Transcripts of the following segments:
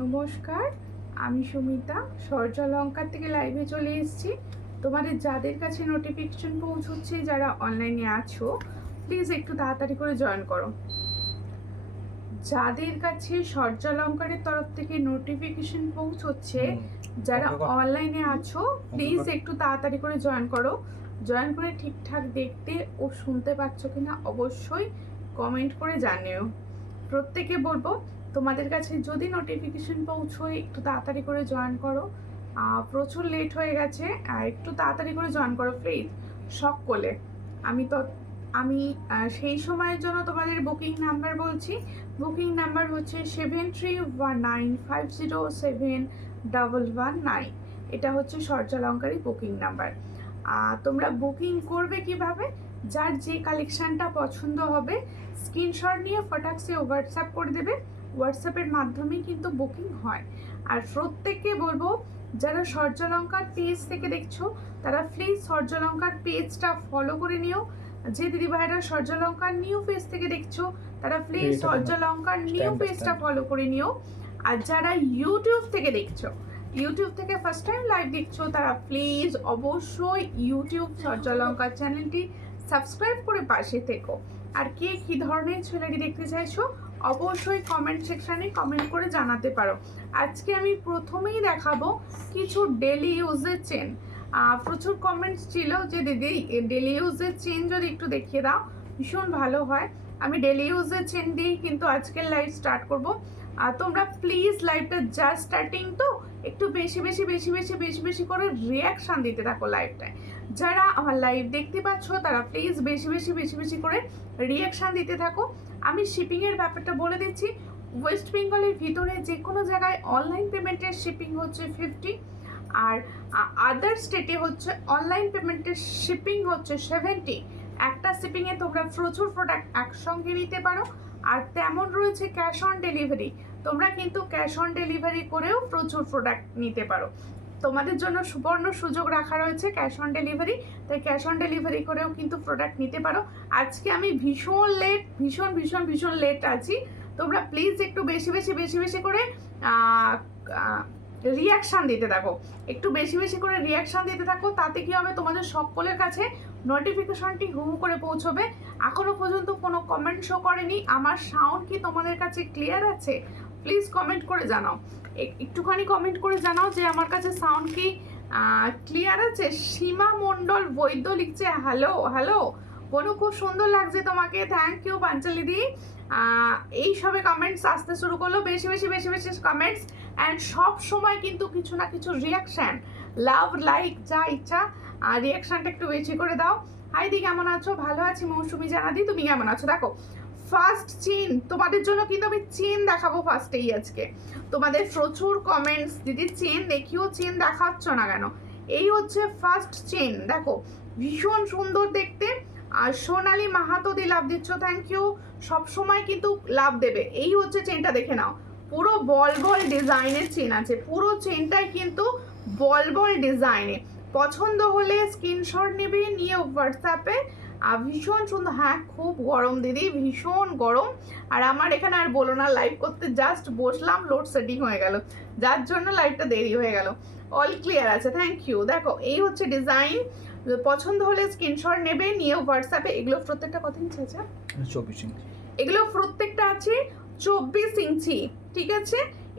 নমস্কার, আমি সুমিতা সূর্যালঙ্কার থেকে লাইভে চলে এসেছি। তোমাদের যাদের কাছে নোটিফিকেশন পৌঁছচ্ছে, যারা অনলাইনে আছো, প্লিজ একটু তাড়াতাড়ি করে জয়েন করো। যাদের কাছে সূর্যালঙ্কারের তরফ থেকে নোটিফিকেশন পৌঁছচ্ছে, যারা অনলাইনে আছো, প্লিজ একটু তাড়াতাড়ি করে জয়েন করো। জয়েন করে ঠিকঠাক দেখতে ও শুনতে পাচ্ছ কিনা অবশ্যই কমেন্ট করে জানিও। প্রত্যেকে বলবো, তোমাদের কাছে যদি নোটিফিকেশন পৌঁছয় একটু তাড়াতাড়ি করে জয়েন করো। প্রচুর লেট হয়ে গেছে, একটু তাড়াতাড়ি করে জয়েন করো প্লিজ সকলে। আমি সেই সময়ের জন্য তোমাদের বুকিং নাম্বার বলছি। বুকিং নাম্বার হচ্ছে 7319507119। এটা হচ্ছে সূর্যালঙ্কারী বুকিং নাম্বার। তোমরা বুকিং করবে কিভাবে? যার যে কালেকশানটা পছন্দ হবে স্ক্রিনশট নিয়ে ফটাকসে হোয়াটসঅ্যাপ করে দেবে। হোয়াটসঅ্যাপের মাধ্যমেই কিন্তু বুকিং হয়। আর প্রত্যেককে বলবো, যারা সূর্যালঙ্কার পেজ থেকে দেখছো তারা প্লিজ সূর্যালঙ্কার পেজটা ফলো করে নিও। যে দিদিভাইরা সূর্যালঙ্কার নিউ পেজ থেকে দেখছো তারা প্লিজ সূর্যালঙ্কার নিউ পেজটা ফলো করে নিও। আর যারা ইউটিউব থেকে দেখছো, ইউটিউব থেকে ফার্স্ট টাইম লাইভ দেখছো, তারা প্লিজ অবশ্যই ইউটিউব সূর্যালঙ্কার চ্যানেলটি সাবস্ক্রাইব করে পাশে থেকো। আর কে কী ধরনের জুয়েলারি দেখতে চাইছো অবশ্যই কমেন্ট সেকশানে কমেন্ট করে জানাতে পারো। আজকে আমি প্রথমেই দেখাবো কিছু ডেলি ইউজের চেন। প্রচুর কমেন্টস ছিল যে দিদি ডেলি ইউজের চেন যদি একটু দেখিয়ে দাও ভীষণ ভালো হয়। আমি ডেলি ইউজের চেন দিয়েই কিন্তু আজকের লাইভ স্টার্ট করব। আর তোমরা প্লিজ লাইভটা জাস্ট স্টার্টিং তো একটু বেশি করে রিয়াকশান দিতে থাকো লাইভটায়। যারা আমার লাইভ দেখতে পাচ্ছ তারা প্লিজ বেশি করে রিয়াকশান দিতে থাকো। আমি শিপিংয়ের ব্যাপারটা বলে দিচ্ছি। ওয়েস্ট বেঙ্গলের ভিতরে যে কোনো জায়গায় অনলাইন পেমেন্টের শিপিং হচ্ছে 50, আর আদার স্টেটে হচ্ছে অনলাইন পেমেন্টের শিপিং হচ্ছে 70। একটা শিপিংয়ে তোমরা প্রচুর প্রোডাক্ট একসঙ্গে নিতে পারো। আর তেমন রয়েছে ক্যাশ অন ডেলিভারি, তোমরা কিন্তু ক্যাশ অন ডেলিভারি করেও প্রচুর প্রোডাক্ট নিতে পারো। তোমাদের জন্য সুবর্ণ সুযোগ রাখা রয়েছে ক্যাশ অন ডেলিভারি, তাই ক্যাশ অন ডেলিভারি করেও কিন্তু প্রোডাক্ট নিতে পারো। আজকে আমি ভীষণ লেট আছি। তোমরা প্লিজ একটু বেশি করে রিয়াকশান দিতে থাকো, একটু বেশি করে রিয়াকশান দিতে থাকো। তাতে কি হবে, তোমাদের সকলের কাছে নোটিফিকেশনটি হুহু করে পৌঁছবে। এখনো পর্যন্ত কোনো কমেন্ট শো করেনি। আমার সাউন্ড কি তোমাদের কাছে ক্লিয়ার আছে? প্লিজ কমেন্ট করে জানাও, একটুখানি কমেন্ট করে জানাও যে আমার কাছে সাউন্ড কি ক্লিয়ার আছে। সীমা মণ্ডল বৈদ্য লিখছে হ্যালো বনু, খুব সুন্দর লাগছে তোমাকে, থ্যাংক ইউ পাঞ্চালিদি। এই সবে কমেন্টস আসতে শুরু করলো, বেশি কমেন্টস। অ্যান্ড সব সময় কিন্তু কিছু না কিছু রিয়াকশান, লাভ লাইক যা ইচ্ছা, রিয়াকশানটা একটু বেশি করে দাও। হাই দি, কেমন আছো? ভালো আছি মৌসুমি জানা দি, তুমি কেমন আছো? দেখো ফার্স্ট চেন তোমাদের জন্য কিন্তু আমি চেন দেখাবো ফার্স্টেই আজকে। তোমাদের প্রচুর কমেন্টস, দিদি চেন দেখিও, চেন দেখাচ্ছ না কেন? এই হচ্ছে ফার্স্ট চেন, দেখো ভীষণ সুন্দর দেখতে। আর সোনালি মাহাতো দিয়ে লাভ দিচ্ছ, থ্যাংক ইউ। সব সময় কিন্তু লাভ দেবে। এই হচ্ছে চেনটা, দেখে নাও পুরো বল ডিজাইনের চেন আছে, পুরো চেনটাই কিন্তু বল ডিজাইনে। পছন্দ হলে স্ক্রিনশট নেবে, নিয়ে হোয়াটসঅ্যাপে। ভীষণ সুন্দর। হ্যাঁ খুব গরম দিদি, ভীষণ গরম। আর আমার এখানে আর বলো না, লাইভ করতে জাস্ট বসলাম, লোড সেটিং হয়ে গেল, যার জন্য লাইভটা দেরি হয়ে গেল। অল ক্লিয়ার আছে, থ্যাংক ইউ। দেখো এই হচ্ছে ডিজাইন। পছন্দ হলে স্ক্রিনশট নেবে, নিয়ে হোয়াটসঅ্যাপে। এগুলো প্রত্যেকটা কত ইঞ্চি আছে? 24 ইঞ্চি। এগুলো প্রত্যেকটা আছে 24 ইঞ্চি, ঠিক আছে।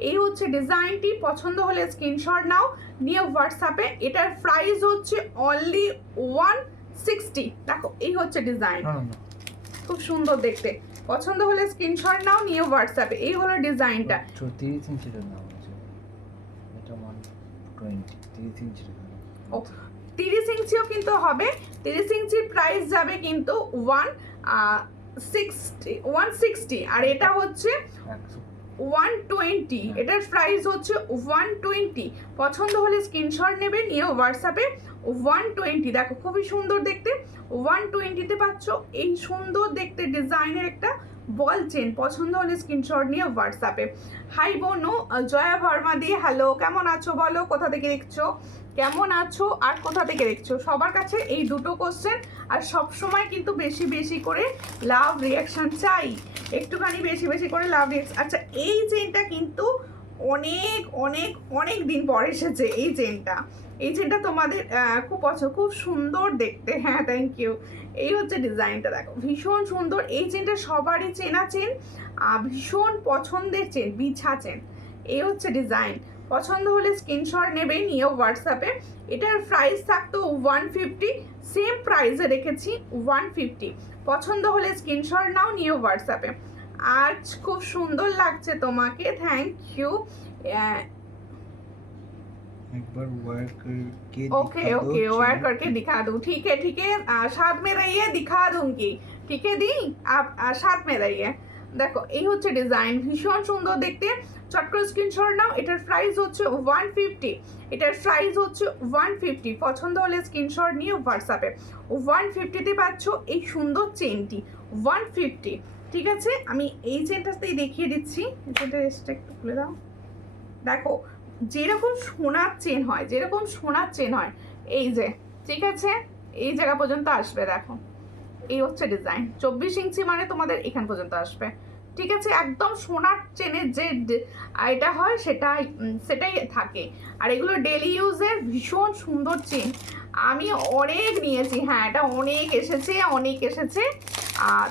এই হচ্ছে ডিজাইনটি। পছন্দ হলে স্ক্রিনশট নাও, নিয়ে হোয়াটসঅ্যাপে। এটার প্রাইস হচ্ছে অনলি 160। দেখো এই হচ্ছে ডিজাইন, খুব সুন্দর দেখতে। পছন্দ হলে স্ক্রিনশট নাও, নিয়ে হোয়াটসঅ্যাপে। এই হলো ডিজাইনটা। 30 ইঞ্চির নাম আছে, এটা 120 30 ইঞ্চির। ও 30 ইঞ্চিও কিন্তু হবে। 30 ইঞ্চির প্রাইস যাবে কিন্তু 160। আর এটা হচ্ছে 120, এটার প্রাইস হচ্ছে 120। পছন্দ হলে স্ক্রিনশট নেবে, নিয়ে হোয়াটসঅ্যাপে। 120, দেখো খুবই সুন্দর দেখতে। 120তে পাচ্ছ এই সুন্দর দেখতে ডিজাইনের একটা বল চেন। পছন্দ হলে স্ক্রিনশট নিয়ে হোয়াটসঅ্যাপে। হাই বোনো জয়া ভার্মা দিয়ে হ্যালো, কেমন আছো বলো, কোথা থেকে দেখছো, কেমন আছো আর কোথা থেকে দেখছো? সবার কাছে এই দুটো কোশ্চেন। আর সব সময় কিন্তু বেশি করে লাভ রিয়াকশন চাই। একটুখানি বেশি বেশি করে লাভ রিয়াকশন। আচ্ছা এই চেনটা কিন্তু অনেক অনেক অনেক দিন পর এসেছে এই চেনটা। এই চেনটা তোমাদের খুব পছন্দ, খুব সুন্দর দেখতে। হ্যাঁ থ্যাংক ইউ। এই হচ্ছে ডিজাইনটা, দেখো ভীষণ সুন্দর। এই চেনটা সবারই চেনা চেন, ভীষণ পছন্দের চেন, বিছা চেন। এই হচ্ছে ডিজাইন। পছন্দ হলে স্ক্রিনশট নেবে, নিয়েও হোয়াটসঅ্যাপে। এটার প্রাইস থাকতো 150, সেম প্রাইসে রেখেছি 150। পছন্দ হলে স্ক্রিনশট নাও, নিয়েও হোয়াটসঅ্যাপে। আজ খুব সুন্দর লাগছে তোমাকে, থ্যাংক ইউ। एक बार वायर करके ओके ओके, वायर करके दिखा दूँ, ठीक है साथ में रहिए, दिखा दूंगी, ठीक है दी, आप साथ में रहिए। দেখো এই হচ্ছে ডিজাইন, ভীষণ সুন্দর দেখতে। চট করে স্ক্রিনশট নাও। এটার প্রাইস হচ্ছে 150, এটার প্রাইস হচ্ছে 150। পছন্দ হলে স্ক্রিনশট নিয়ে হোয়াটসঅ্যাপে। 150তে পাচ্ছ এই সুন্দর চেনটি, 150। ঠিক আছে, আমি এই চেনটাতেই দেখিয়ে দিচ্ছি। এই চেনটা রেস্টটা একটু খুলে দাও। দেখো যেরকম সোনার চেন হয়, যেরকম সোনার চেন হয়, এই যে, ঠিক আছে, এই জায়গা পর্যন্ত আসবে। দেখো এই হচ্ছে ডিজাইন। 24 ইঞ্চি মানে তোমাদের এখান পর্যন্ত আসবে। ঠিক আছে, একদম সোনার চেনের যে এটা হয় সেটাই থাকে। আর এগুলো ডেলি ইউজের ভীষণ সুন্দর চেন। আমি অনেক নিয়েছি, হ্যাঁ এটা অনেক এসেছে।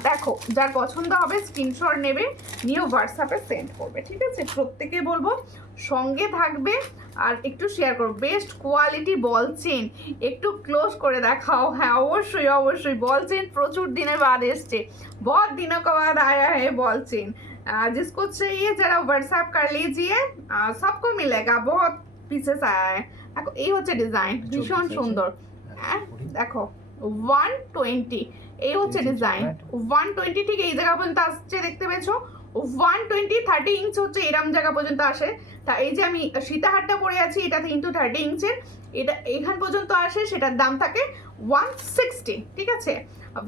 দেখো যার পছন্দ হবে স্ক্রিনশট নেবে, নিয়ে হোয়াটসঅ্যাপে সেন্ড করবে। ঠিক আছে, প্রত্যেকে বলবো সঙ্গে থাকবে আর একটু শেয়ার করো। বেস্ট কোয়ালিটি বল চেন, একটু ক্লোজ করে দেখাও। হ্যাঁ অবশ্যই বল চেন প্রচুর দিনের बाद এসছে, बहुत दिनों के बाद आया है बॉल चेन। जिसको चाहिए जरा व्हाट्सएप कर लीजिए, सबको मिलेगा, बहुत पीसेस आया है। देखो এই হচ্ছে ডিজাইন, ভীষণ সুন্দর। দেখো 120, এই হচ্ছে ডিজাইন 120। ঠিক এই জায়গা পর্যন্ত আসছে, দেখতে পেয়েছো 120। 30 ইঞ্চ হচ্ছে এরম জায়গা পর্যন্ত আসে। তা এই যে আমি সীতাহারটা পরে আছি, এটা কিন্তু 30 ইঞ্চের, এটা এইখান পর্যন্ত আসে, সেটার দাম থাকে 160। ঠিক আছে,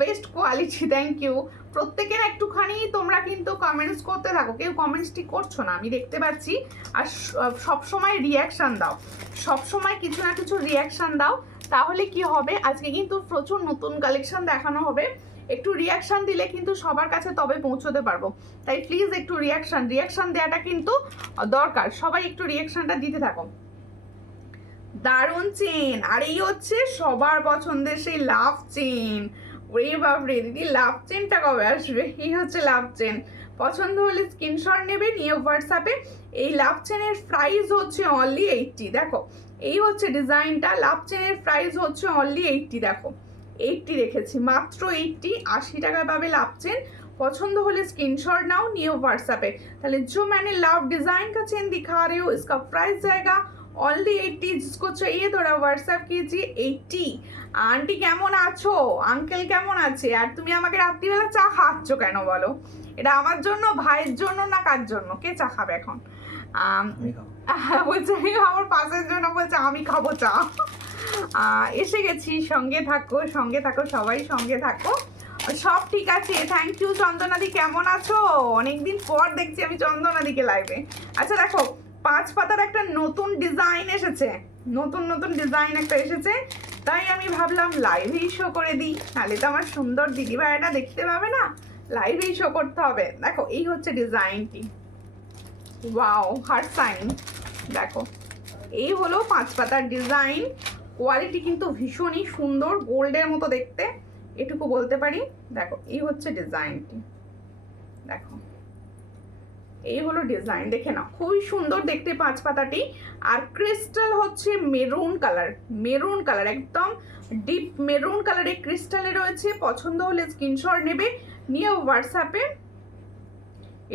বেস্ট কোয়ালিটি, থ্যাংক ইউ। প্রত্যেকের একটুখানি তোমরা কিন্তু কমেন্টস করতে থাকো, কেউ কমেন্টসটি করছো না আমি দেখতে পাচ্ছি। আর সবসময় রিয়াকশান দাও, সবসময় কিছু না কিছু রিয়াকশান দাও, তাহলে কি হবে, আজকে কিন্তু প্রচুর নতুন কালেকশন দেখানো হবে। একটু রিয়াকশান দিলে কিন্তু সবার কাছে তবে পৌঁছতে পারবো। তাই প্লিজ একটু রিয়াকশান দেওয়াটা কিন্তু দরকার। সবাই একটু রিয়াকশানটা দিতে থাকো। দারুণ চেন। আর এই হচ্ছে সবার পছন্দের সেই লাভ চেন। ওরে বাপরে দিদি, লাভ চেনটা কবে আসবে? এই হচ্ছে লাভ চেন। পছন্দ হলে স্ক্রিনশট নেবে, নিয়ে হোয়াটসঅ্যাপে। এই লাভ চেনের প্রাইস হচ্ছে অনলি 80। দেখো এই হচ্ছে ডিজাইনটা, লাভ চেনের প্রাইস হচ্ছে অনলি 80। দেখো 80 রেখেছি, মাত্র 80। 80 টাকায় পাবে লাভ চেন। पसंद होले स्क्रीनशॉट नाउ, निये व्हाट्सएप पे। ताहले जो मैंने लव डिजाइन का चेन दिखा रही हूँ, इसका प्राइस जाएगा ऑनली 80। जिसको चाहिए थोड़ा व्हाट्सएप कीजिए 80। आंटी কেমন আছো, আঙ্কেল কেমন আছে? আর তুমি আমাকে রাত্রিবেলা চা খাচ্ছো কেন বলো? এটা আমার জন্য, ভাইয়ের জন্য, না কার জন্য? কে চা খাবে এখন? বলছে আমার পাশের জন্য, বলছে আমি খাবো চা। এসে গেছি, সঙ্গে থাকো সবাই সঙ্গে থাকো। সব ঠিক আছে, থ্যাংক ইউ। চন্দনাদি কেমন আছো? অনেকদিন পর দেখছি আমি চন্দনাদিকে লাইভে। আচ্ছা দেখো, 5 পাতার একটা নতুন ডিজাইন এসেছে, নতুন ডিজাইন একটা এসেছে, তাই আমি ভাবলাম লাইভেই শো করে দিই, তাহলে তো আমার সুন্দর দিদিভাইটা দেখতে পাবে না, লাইভেই শো করতে হবে। দেখো এই হচ্ছে ডিজাইনটি, ওয়াও, হার্ট সাইন। দেখো এই হলো 5 পাতার ডিজাইন। কোয়ালিটি কিন্তু ভীষণই সুন্দর, গোল্ডের মতো দেখতে, এটুকু বলতে পারি। দেখো এই হচ্ছে ডিজাইনটি, দেখো এই হলো ডিজাইন, দেখে নাও, খুবই সুন্দর দেখতে 5 পাতাটি। আর ক্রিস্টাল হচ্ছে মেরুন কালার, একদম ডিপ মেরুন কালারের ক্রিস্টালে রয়েছে। পছন্দ হলে স্ক্রিনশট নেবে, নিয়ে হোয়াটসঅ্যাপে।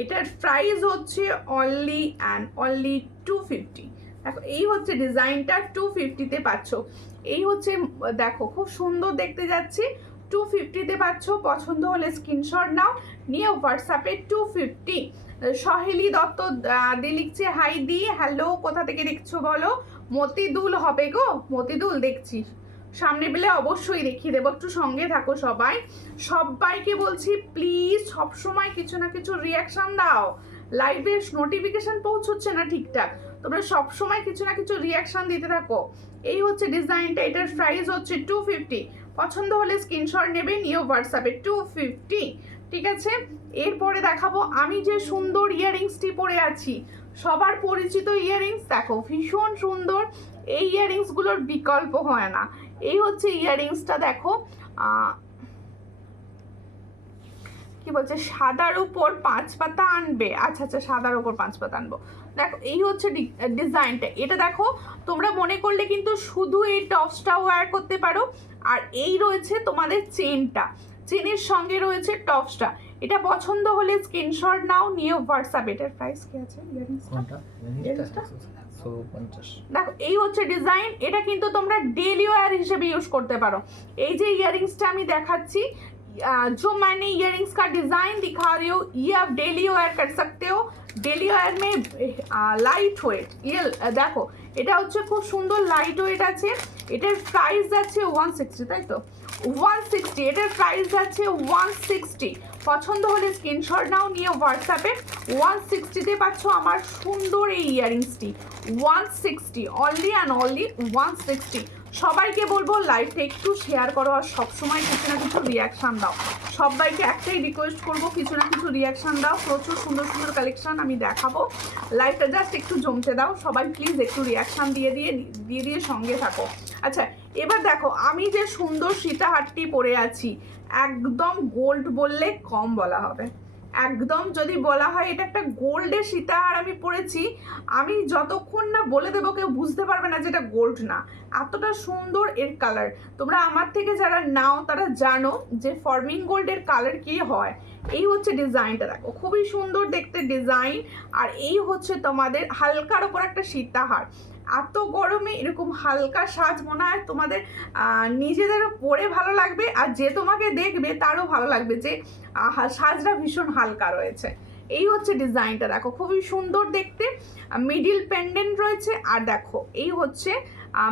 এটার প্রাইস হচ্ছে অনলি 250। দেখো এই হচ্ছে ডিজাইনটা, 250-তে পাচ্ছ। এই হচ্ছে দেখো, খুব সুন্দর দেখতে যাচ্ছে, 250-তে পাচ্ছ। পছন্দ হলে স্ক্রিনশট নাও, নিয়ে হোয়াটসঅ্যাপে 250। সহেলি দত্ত দি লিখছে হাই দি, হ্যালো, কোথা থেকে দেখছো বলো? মতিদুল হবে গো, মতিদুল দেখছি, সামনে পেলে অবশ্যই দেখিয়ে দেবো। একটু সঙ্গে থাকো সবাইকে বলছি প্লিজ সবসময় কিছু না কিছু রিয়াকশান দাও। লাইভে নোটিফিকেশন পৌঁছচ্ছে না ঠিকঠাক, তোমরা সবসময় কিছু না কিছু রিয়াকশান দিতে থাকো। এই হচ্ছে ডিজাইনটা, এটার প্রাইস হচ্ছে 250। পছন্দ হলে স্ক্রিনশট নেবে, নিয়ে হোয়াটসঅ্যাপে 250। ঠিক আছে, এরপরে দেখাবো আমি যে সুন্দর ইয়াররিংসটি পরে আছি, সবার পরিচিত ইয়াররিংস। দেখো ভীষণ সুন্দর, এই ইয়াররিংসগুলোর বিকল্প হয় না। এই হচ্ছে ইয়াররিংসটা, দেখো কি বলছে সাদার উপর 5 পাতা আনবে। আচ্ছা আচ্ছা, সাদার উপর 5 পাতা আনবো। দেখো এই হচ্ছে ডিজাইনটা। এটা দেখো তোমরা মনে করলে কিন্তু শুধু এই টপসটা ওয়্যার করতে পারো, আর এই রয়েছে তোমাদের চেনটা, চেনের সঙ্গে রয়েছে টপসটা। এটা পছন্দ হলে স্ক্রিনশট নাও, নিয়ে হোয়াটসঅ্যাপ। এটার প্রাইস কি আছে? কোনটা? ইয়াররিংসটা 150। দেখো এই হচ্ছে ডিজাইন। এটা কিন্তু তোমরা ডেলি ওয়্যার হিসেবে ইউজ করতে পারো। এই যে ইয়াররিংসটা আমি দেখাচ্ছি, जो मैंने इयरिंग्स का डिज़ाइन दिखा रही हूँ, ये आप डेली वेयर कर सकते हो। डेली वेयर में लाइट ওয়েট, ये দেখো এটা হচ্ছে খুব সুন্দর লাইট ওয়েট আছে। এটার প্রাইস যাচ্ছে 160, তাই তো 160। এটার প্রাইস যাচ্ছে 160। পছন্দ হলে স্ক্রিনশট নাও, নিয়ে হোয়াটসঅ্যাপে। 160-তে পাচ্ছ আমার সুন্দর এই ইয়াররিংসটি। 160 অনলি অ্যান্ড অনলি 160। সবাইকে বলবো লাইভটা একটু শেয়ার করো, আর সবসময় কিছু না কিছু রিয়াকশান দাও। সবাইকে একটাই রিকোয়েস্ট করবো, কিছু না কিছু রিয়াকশান দাও। প্রচুর সুন্দর সুন্দর কালেকশান আমি দেখাবো। লাইভটা জাস্ট একটু জমতে দাও, সবাই প্লিজ একটু রিয়াকশান দিয়ে সঙ্গে থাকো। আচ্ছা এবার দেখো আমি যে সুন্দর সীতাহারটি পরে আছি, একদম গোল্ড বললে কম বলা হবে। একদম যদি বলা হয় এটা একটা গোল্ডের সীতাহার আমি পরেছি, আমি যতক্ষণ না বলে দেবো কেউ বুঝতে পারবে না যেটা গোল্ড না। এতটা সুন্দর এর কালার। তোমরা আমার থেকে যারা নাও তারা জানো যে ফর্মিং গোল্ডের কালার কি হয়। এই হচ্ছে ডিজাইনটা, দেখো খুবই সুন্দর দেখতে ডিজাইন। আর এই হচ্ছে তোমাদের হালকার ওপর একটা সীতাহার। এত গরমে এরকম হালকা সাজ মনে হয় তোমাদের নিজেদেরও পরে ভালো লাগবে, আর যে তোমাকে দেখবে তারও ভালো লাগবে যে সাজটা ভীষণ হালকা রয়েছে। এই হচ্ছে ডিজাইনটা, দেখো খুবই সুন্দর দেখতে। মিডিল পেন্ডেন্ট রয়েছে, আর দেখো এই হচ্ছে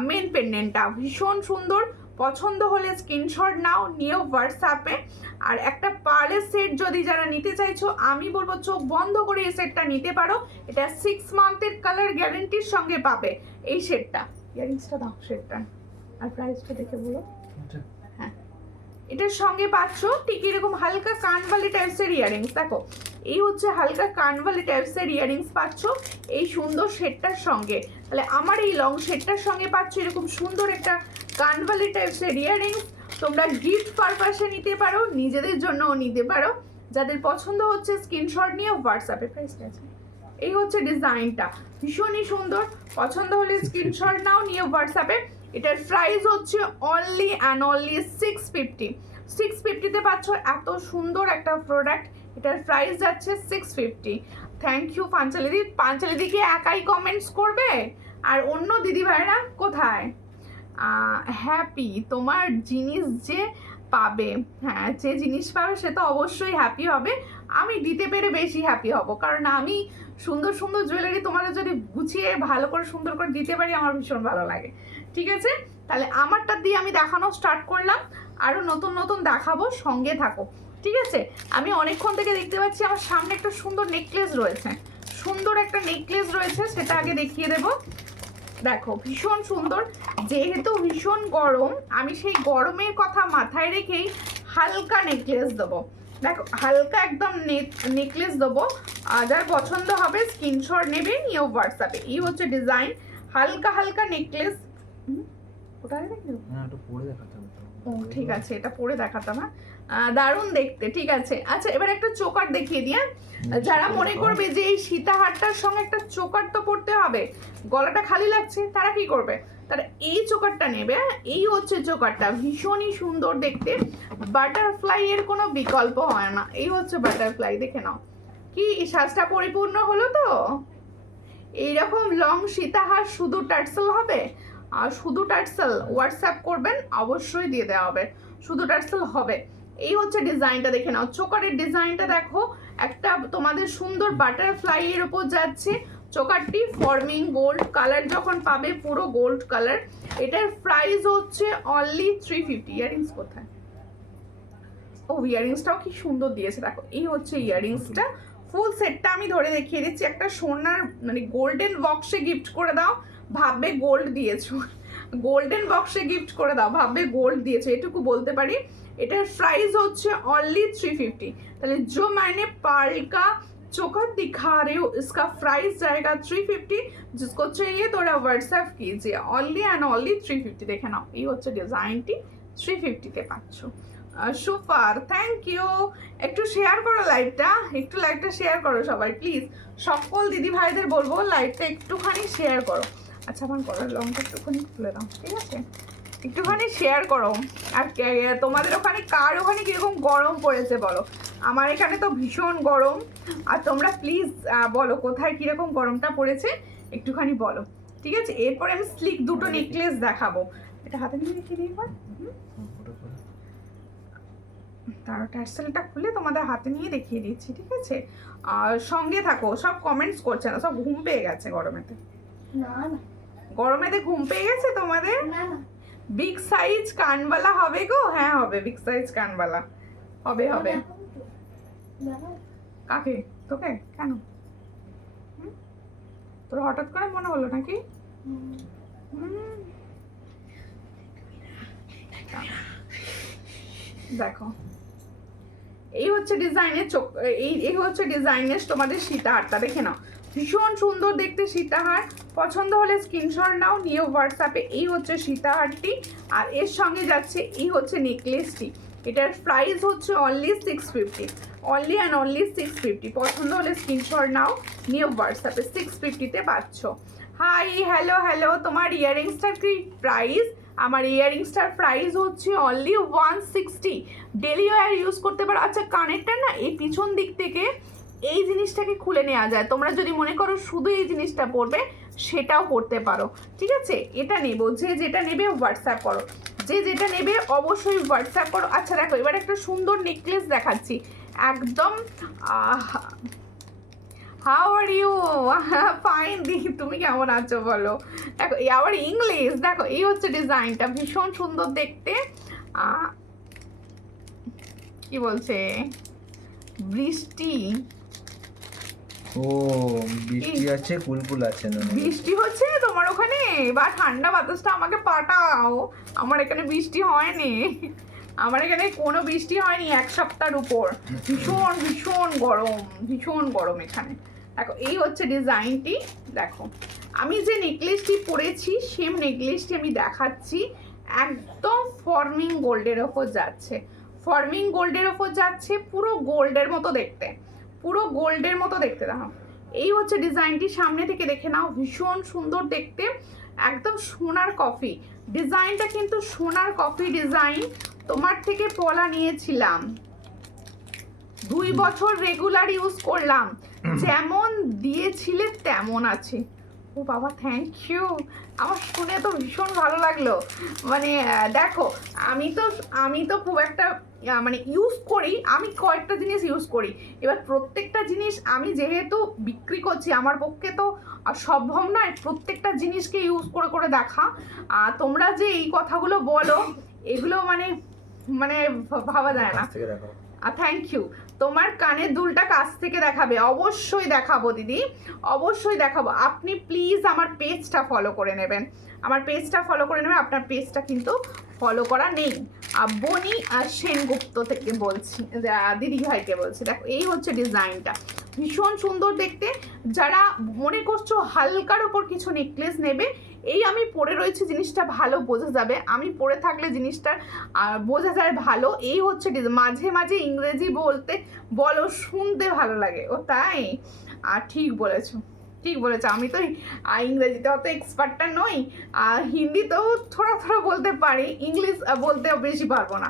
মেন পেন্ডেন্টটা ভীষণ সুন্দর। পছন্দ হলে স্ক্রিনশট নাও, নিয়েও হোয়াটসঅ্যাপে। আর একটা পার্লের সেট যদি যারা নিতে চাইছো, আমি বলবো চোখ বন্ধ করে এই সেটটা নিতে পারো। এটা 6 মান্থের কালার গ্যারেন্টির সঙ্গে পাবে এই সেটটা। ইয়ারিংসটা দাও সেটটা, আর প্রাইসটা দেখে বলো। হ্যাঁ এটার সঙ্গে পাচ্ছ ঠিক এরকম হালকা কানবালি টাইপসের ইয়ারিংস। দেখো এই হচ্ছে হালকা কানবালি টাইপসের ইয়ারিংস পাচ্ছ এই সুন্দর সেটটার সঙ্গে। তাহলে আমার এই লং সেটটার সঙ্গে পাচ্ছ এরকম সুন্দর একটা কানবালি টাইপসের ইয়ারিংস। তোমরা গিফট পারপাসে নিতে পারো, নিজেদের জন্যও নিতে পারো। যাদের পছন্দ হচ্ছে স্ক্রিনশট নিয়ে হোয়াটসঅ্যাপে। প্রাইসটা আছে, এই হচ্ছে ডিজাইনটা ভীষণই সুন্দর। পছন্দ হলে স্ক্রিনশট নাও, নিয়ে হোয়াটসঅ্যাপে। এটার প্রাইস হচ্ছে অনলি অ্যান্ড অনলি 650। 650-তে পাচ্ছ এত সুন্দর একটা প্রোডাক্ট। এটার প্রাইস যাচ্ছে 650। থ্যাংক ইউ পাঞ্চালি দি। পাঞ্চালি দিকে একাই কমেন্টস করবে, আর অন্য দিদি ভাইরা কোথায়? হ্যাপি তোমার জিনিস যে পাবে, হ্যাঁ যে জিনিস পাবে সে তো অবশ্যই হ্যাপি হবে। আমি দিতে পেরে বেশি হ্যাপি হব, কারণ আমি সুন্দর সুন্দর জুয়েলারি তোমাদের যদি গুছিয়ে ভালো করে সুন্দর করে দিতে পারি আমার ভীষণ ভালো লাগে। ঠিক আছে, তাহলে আমারটা দিয়ে আমি দেখানো স্টার্ট করলাম, আরও নতুন নতুন দেখাবো, সঙ্গে থাকো। ঠিক আছে, আমি অনেকক্ষণ থেকে দেখতে পাচ্ছি আমার সামনে একটা সুন্দর নেকলেস রয়েছে, সুন্দর একটা নেকলেস রয়েছে, সেটা আগে দেখিয়ে দেবো। দেখো ভীষণ সুন্দর, যেহেতু ভীষণ গরম আমি সেই গরমের কথা মাথায় রেখেই হালকা নেকলেস দেবো। দেখো হালকা একদম নেকলেস দেবো। যার পছন্দ হবে স্ক্রিনশট নেবে, নিয়ে হোয়াটসঅ্যাপে। এই হচ্ছে ডিজাইন, হালকা হালকা নেকলেস। কোথায় দেখো একটু পরে দেখাতে হবে। ও ঠিক আছে, এটা পরে দেখাতাম। হ্যাঁ দারুণ দেখতে। ঠিক আছে, আচ্ছা এবার একটা চোকার দেখিয়ে দিই। যারা মনে করবে যে এই সীতাহারটার সঙ্গে একটা চোকার তো পড়তে হবে, গলাটা খালি লাগছে, তারা কি করবে? তারা এই চোকারটা নেবে। এই হচ্ছে চোকারটা, ভীষণই সুন্দর দেখতে। বাটারফ্লাই এর কোনো বিকল্প হয় না। এই হচ্ছে বাটারফ্লাই, দেখে নাও কি সাজটা পরিপূর্ণ হলো তো। এইরকম লং সীতাহার শুধু টার্সেল হবে, আর শুধু টার্সেল হোয়াটসঅ্যাপ করবেন, অবশ্যই দিয়ে দেওয়া হবে। শুধু টার্সেল হবে। এই হচ্ছে ডিজাইনটা, দেখে নাও চোকারের ডিজাইনটা দেখো, একটা তোমাদের সুন্দর বাটারফ্লাই এর উপর যাচ্ছে চোকারটি। ফর্মিং গোল্ড কালার যখন পাবে, পুরো গোল্ড কালার। এটার প্রাইস হচ্ছে অনলি 350। ইয়ারিংস কোথায়? ও ইয়ারিংসটাও কি সুন্দর দিয়েছে, দেখো এই হচ্ছে ইয়ারিংসটা। ফুল সেটটা আমি ধরে দেখিয়ে দিচ্ছি। একটা সোনার মানে গোল্ডেন বক্সে গিফট করে দাও, ভাববে গোল্ড দিয়েছো। গোল্ডেন বক্সে গিফট করে দাও, ভাববে গোল্ড দিয়েছো, এটুকু বলতে পারি। এটার প্রাইস হচ্ছে অনলি 350। তাহলে जो मैंने पर्ल का चोकर दिखा रही हूँ इसका प्राइस जाएगा 350। जिसको चाहिए थोड़ा व्हाट्सएप कीजिए। Only and only 350। দেখে নাও, এই হচ্ছে ডিজাইনটি 350-তে পাচ্ছ। Super, thank you. একটু শেয়ার করো লাইভটা, একটু লাইভটা শেয়ার করো সবাই প্লিজ। সকল দিদি ভাইদের বলবো লাইভটা একটুখানি শেয়ার করো। আচ্ছা, আমার গলার লংটা একটুখানি খুলে দাও, ঠিক আছে? একটুখানি শেয়ার করো। আর তোমাদের ওখানে কার ওখানে কিরকম গরম পড়েছে বলো। আমার এখানে তো ভীষণ গরম। আর তোমরা প্লিজ বলো কোথায় কিরকম গরমটা পড়েছে, একটুখানি বলো, ঠিক আছে? এরপরে আমি স্লিক দুটো নেকলেস দেখাবো। এটা হাতে নিয়ে রেখে দিই একবার। তার টার্সেলটা খুলে তোমাদের হাতে নিয়ে দেখিয়ে দিচ্ছি, ঠিক আছে? আর সঙ্গে থাকো। সব কমেন্টস করছে না, সব ঘুম পেয়ে গেছে গরমেতে। না না গরমেতে ঘুম পেয়ে গেছে তোমাদের। না না বিগ সাইজ কানবালা হবে গো? হ্যাঁ হবে, বিগ সাইজ কানবালা হবে হবে। কাকে? তোকে? কেন? তোর হঠাৎ করে মনে হলো নাকি? দেখো, এই হচ্ছে ডিজাইনের চোখ, এই হচ্ছে ডিজাইনের তোমাদের সীতাহারটা, দেখে নাও ভীষণ সুন্দর দেখতে সীতাহার। পছন্দ হলে স্ক্রিনশট নাও, নিয়ে হোয়াটসঅ্যাপে। এই হচ্ছে সীতাহারটি, আর এর সঙ্গে যাচ্ছে এই হচ্ছে নেকলেসটি। এটার প্রাইস হচ্ছে অনলি 650, অনলি অ্যান্ড অনলি 650। পছন্দ হলে স্ক্রিনশট নাও, নিয়ে হোয়াটসঅ্যাপে 650-তে পাচ্ছ। Hi, hello hello. তোমার ইয়াররিংসটার কি প্রাইস? আমার ইয়াররিংসটার প্রাইস হচ্ছে অনলি 160। ডেলি ওয়্যার ইউজ করতে পারো। আচ্ছা, কানেরটা না এই পিছন দিক থেকে এই জিনিসটাকে খুলে নেওয়া যায়। তোমরা যদি মনে করো শুধু এই জিনিসটা পরবে সেটাও পরতে পারো, ঠিক আছে? এটা নেব, যে যেটা নেবে হোয়াটসঅ্যাপ করো, যে যেটা নেবে অবশ্যই হোয়াটসঅ্যাপ করো। আচ্ছা দেখো, এবার একটা সুন্দর নেকলেস দেখাচ্ছি একদম। How are you? ফাইন দি, তুমি কেমন আছো বলো? দেখো এই আবার ইংলিশ। দেখো এই হচ্ছে ডিজাইনটা, ভীষণ সুন্দর দেখতে। কি বলছে? বৃষ্টি? ও বৃষ্টি আছে, কুলকুল আছে না? বৃষ্টি হচ্ছে তোমার ওখানে? বা ঠান্ডা বাতাসটা আমাকে পাঠাও। আমার এখানে বৃষ্টি হয়নি, আমার এখানে কোনো বৃষ্টি হয়নি এক সপ্তাহের উপর। ভীষণ ভীষণ গরম, ভীষণ গরম এখানে। দেখো এই হচ্ছে ডিজাইনটি। দেখো আমি যে নেকলেসটি পরেছি সেম নেকলেসটি আমি দেখাচ্ছি। একদম ফর্মিং গোল্ডের ওপর যাচ্ছে, ফর্মিং গোল্ডের ওপর যাচ্ছে, পুরো গোল্ডের মতো দেখতে, পুরো গোল্ডের মতো দেখতে। দেখো এই হচ্ছে ডিজাইনটি, সামনে থেকে দেখে নাও, ভীষণ সুন্দর দেখতে, একদম সোনার কফি ডিজাইনটা, কিন্তু সোনার কফি ডিজাইন। তোমার থেকে পলা নিয়েছিলাম, 2 বছর রেগুলার ইউজ করলাম, যেমন দিয়েছিলে তেমন আছে। ও বাবা, থ্যাংক ইউ। আমার শুনে তো ভীষণ ভালো লাগলো। মানে দেখো, আমি তো খুব একটা মানে ইউজ করি, আমি কয়েকটা জিনিস ইউজ করি। এবার প্রত্যেকটা জিনিস আমি যেহেতু বিক্রি করছি, আমার পক্ষে তো সম্ভব নয় প্রত্যেকটা জিনিসকে ইউজ করে করে দেখা। তোমরা যে এই কথাগুলো বলো, এগুলো মানে মানে ভাবা যায় না। Thank you. তোমার কানের দুলটা কাছ থেকে দেখাবে? অবশ্যই দেখাবো দিদি, অবশ্যই দেখাবো। আপনি প্লিজ আমার পেজটা ফলো করে নেবেন, আমার পেজটা ফলো করে নেবেন। আপনার পেজটা কিন্তু ফলো করা নেই। বনি সেনগুপ্ত থেকে বলছি, দিদি ভাইকে বলছি। দেখো এই হচ্ছে ডিজাইনটা, ভীষণ সুন্দর দেখতে। যারা মনে করছো হালকার ওপর কিছু নেকলেস নেবে, এই আমি পরে রয়েছি, জিনিসটা ভালো বোঝা যাবে। আমি পরে থাকলে জিনিসটা বোঝা যায় ভালো। এই হচ্ছে মাঝে মাঝে ইংরেজি বলো, শুনতে ভালো লাগে। ও তাই? ঠিক বলেছো, ঠিক বলেছো। আমি তো ইংরেজিতে অত এক্সপার্টটা নই, হিন্দিতেও থোড়া থোড়া বলতে পারি, ইংলিশ বলতেও বেশি পারবো না।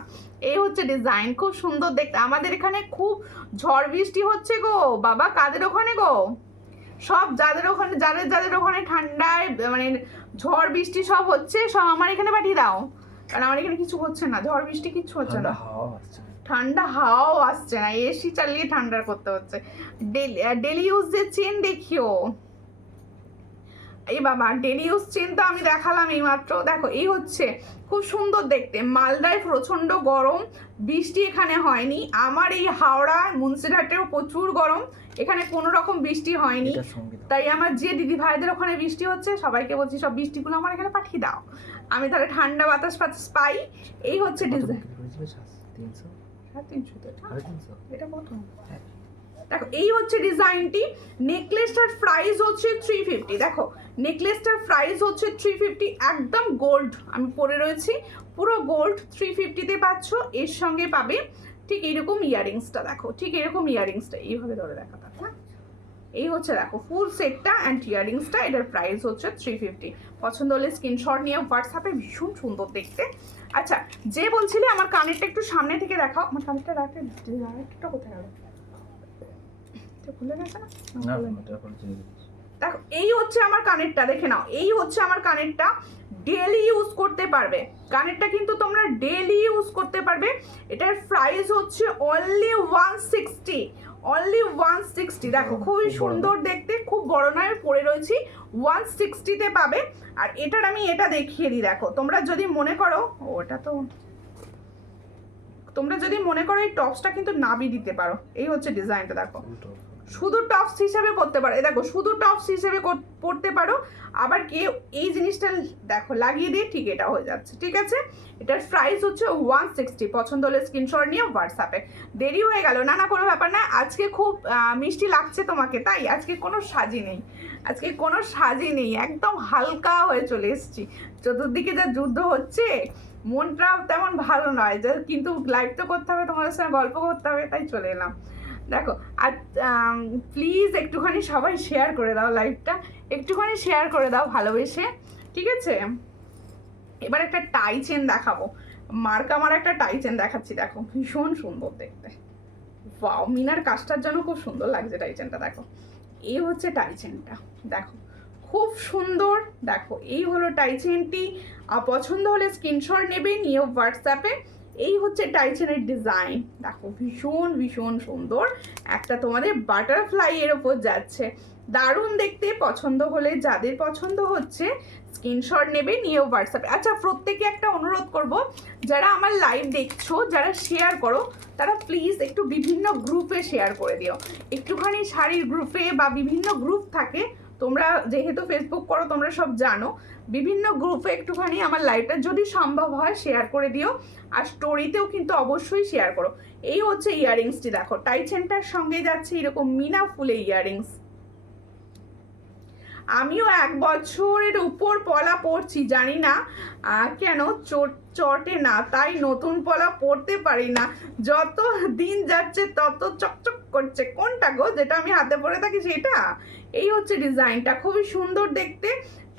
এই হচ্ছে ডিজাইন, খুব সুন্দর দেখতে। আমাদের এখানে খুব ঝড় বৃষ্টি হচ্ছে গো বাবা। কাদের ওখানে গো? সব যাদের ওখানে ঠান্ডায় মানে ঝড় বৃষ্টি সব হচ্ছে, সব আমার এখানে পাঠিয়ে দাও। কারণ আমার এখানে কিছু হচ্ছে না, ঝড় বৃষ্টি কিচ্ছু হচ্ছে না, ঠান্ডা হাওয়াও আসছে না, এসি চালিয়ে ঠান্ডা করতে হচ্ছে। ডেলি ইউজের চেন দেখিও। এই বাবা, ডেলি ইউজ চেন তো আমি দেখালাম এই মাত্র। দেখো এই হচ্ছে খুব সুন্দর দেখতে। মালদায় প্রচন্ড গরম, বৃষ্টি এখানে হয়নি। আমার এই হাওড়া মুন্সিরহাটেও প্রচুর গরম, এখানে কোনো রকম বৃষ্টি হয়নি। তাই আমার যে দিদি ভাইদের ওখানে বৃষ্টি হচ্ছে সবাইকে বলছি সব বৃষ্টিগুলো আমার এখানে পাঠিয়ে দাও, আমি তাহলে ঠান্ডা বাতাস পাই। এই হচ্ছে ডিজাইন। 300 350 তো এটা 350 এটা কত হ্যাঁ দেখো এই হচ্ছে ডিজাইনটি নেকলেসটার প্রাইস হচ্ছে 350 দেখো নেকলেসটার প্রাইস হচ্ছে 350 একদম গোল্ড আমি পরে রয়েছি পুরো গোল্ড 350 তে পাচ্ছ এর সঙ্গে পাবে ঠিক এরকম ইয়ারিংসটা দেখো ঠিক এরকম ইয়ারিংসটা এইভাবে ধরে দেখা থাকে না এই হচ্ছে দেখো ফুল সেটটা অ্যান্ড ইয়ারিংসটা এটার প্রাইস হচ্ছে 350 পছন্দ হলে স্ক্রিনশট নিয়ে হোয়াটসঅ্যাপে ভীষণ সুন্দর দেখতে আচ্ছা যে বলছিলে আমার কানেরটা একটু সামনে থেকে দেখাও আমার কানেরটা রাখে একটা কোথায় গেল খুলে গেছে না না খুলে নি। এটা করে দিয়ে দিচ্ছি। দেখো এই হচ্ছে আমার কানেরটা দেখে নাও এই হচ্ছে আমার কানেরটা ডেলি ইউজ করতে পারবে কানেরটা কিন্তু তোমরা ডেলি ইউজ করতে পারবে এটার প্রাইস হচ্ছে অনলি 160 দেখো খুবই সুন্দর দেখতে খুব বড় নয় পরে রয়েছি 160 তে পাবে আর এটার আমি এটা দেখিয়ে দিই দেখো তোমরা যদি মনে করো ওটা তো তোমরা যদি মনে করো এই টপসটা কিন্তু নাবি দিতে পারো এই হচ্ছে ডিজাইনটা দেখো উল্টো শুধু টপস হিসেবে করতে পারো দেখো শুধু টপস হিসেবে পরতে পারো আবার কেউ এই জিনিসটা দেখো লাগিয়ে দিয়ে ঠিক এটা হয়ে যাচ্ছে ঠিক আছে এটার প্রাইস হচ্ছে 160 পছন্দ হলে স্ক্রিনশট নিয়ে হোয়াটসঅ্যাপে দেরি হয়ে গেল না না কোনো ব্যাপার না আজকে খুব মিষ্টি লাগছে তোমাকে তাই আজকে কোনো সাজি নেই একদম হালকা হয়ে চলে এসেছি চতুর্দিকে যা যুদ্ধ হচ্ছে মনটা তেমন ভালো নয় যে কিন্তু লাইভ তো করতে হবে তোমাদের সঙ্গে গল্প করতে হবে তাই চলে এলাম দেখো আর প্লিজ একটুখানি সবাই শেয়ার করে দাও লাইভটা একটুখানি শেয়ার করে দাও ভালোবেসে ঠিক আছে এবার একটা টাই চেন দেখাবো মার্কা মার একটা টাই চেন দেখাচ্ছি দেখো ভীষণ সুন্দর দেখতে ওয়াও মিনার কাজটার জন্য খুব সুন্দর লাগছে টাই চেনটা দেখো এই হচ্ছে টাই চেনটা দেখো খুব সুন্দর দেখো এই হলো টাই চেনটি পছন্দ হলে স্ক্রিনশট নেবে নিয়ে হোয়াটসঅ্যাপে এই হচ্ছে টাই চেনের ডিজাইন দেখো ভীষণ ভীষণ সুন্দর একটা তোমাদের বাটারফ্লাই এর ওপর যাচ্ছে দারুণ দেখতে পছন্দ হলে যাদের পছন্দ হচ্ছে স্ক্রিনশট নেবে নিয়ে হোয়াটসঅ্যাপে আচ্ছা প্রত্যেকে একটা অনুরোধ করব যারা আমার লাইভ দেখছো যারা শেয়ার করো তারা প্লিজ একটু বিভিন্ন গ্রুপে শেয়ার করে দিও একটুখানি শাড়ির গ্রুপে বা বিভিন্ন গ্রুপ থাকে তোমরা যেহেতু ফেসবুক করো তোমরা সব জানো বিভিন্ন গ্রুপে একটুখানি আমার লাইভটা যদি সম্ভব হয় শেয়ার করে দিও আর স্টোরিতেও কিন্তু অবশ্যই শেয়ার করো এই হচ্ছে ইয়াররিংসটি দেখো টাই চেনটার সঙ্গে যাচ্ছে এরকম মিনা ফুলে ইয়াররিংস আমিও 1 বছরের উপর পলা পরছি জানি না কেন চটে না তাই নতুন পলা পরতে পারি না যত দিন যাচ্ছে তত চকচক করছে কোনটা গো যেটা আমি হাতে পরে থাকি সেটা এই হচ্ছে ডিজাইনটা খুবই সুন্দর দেখতে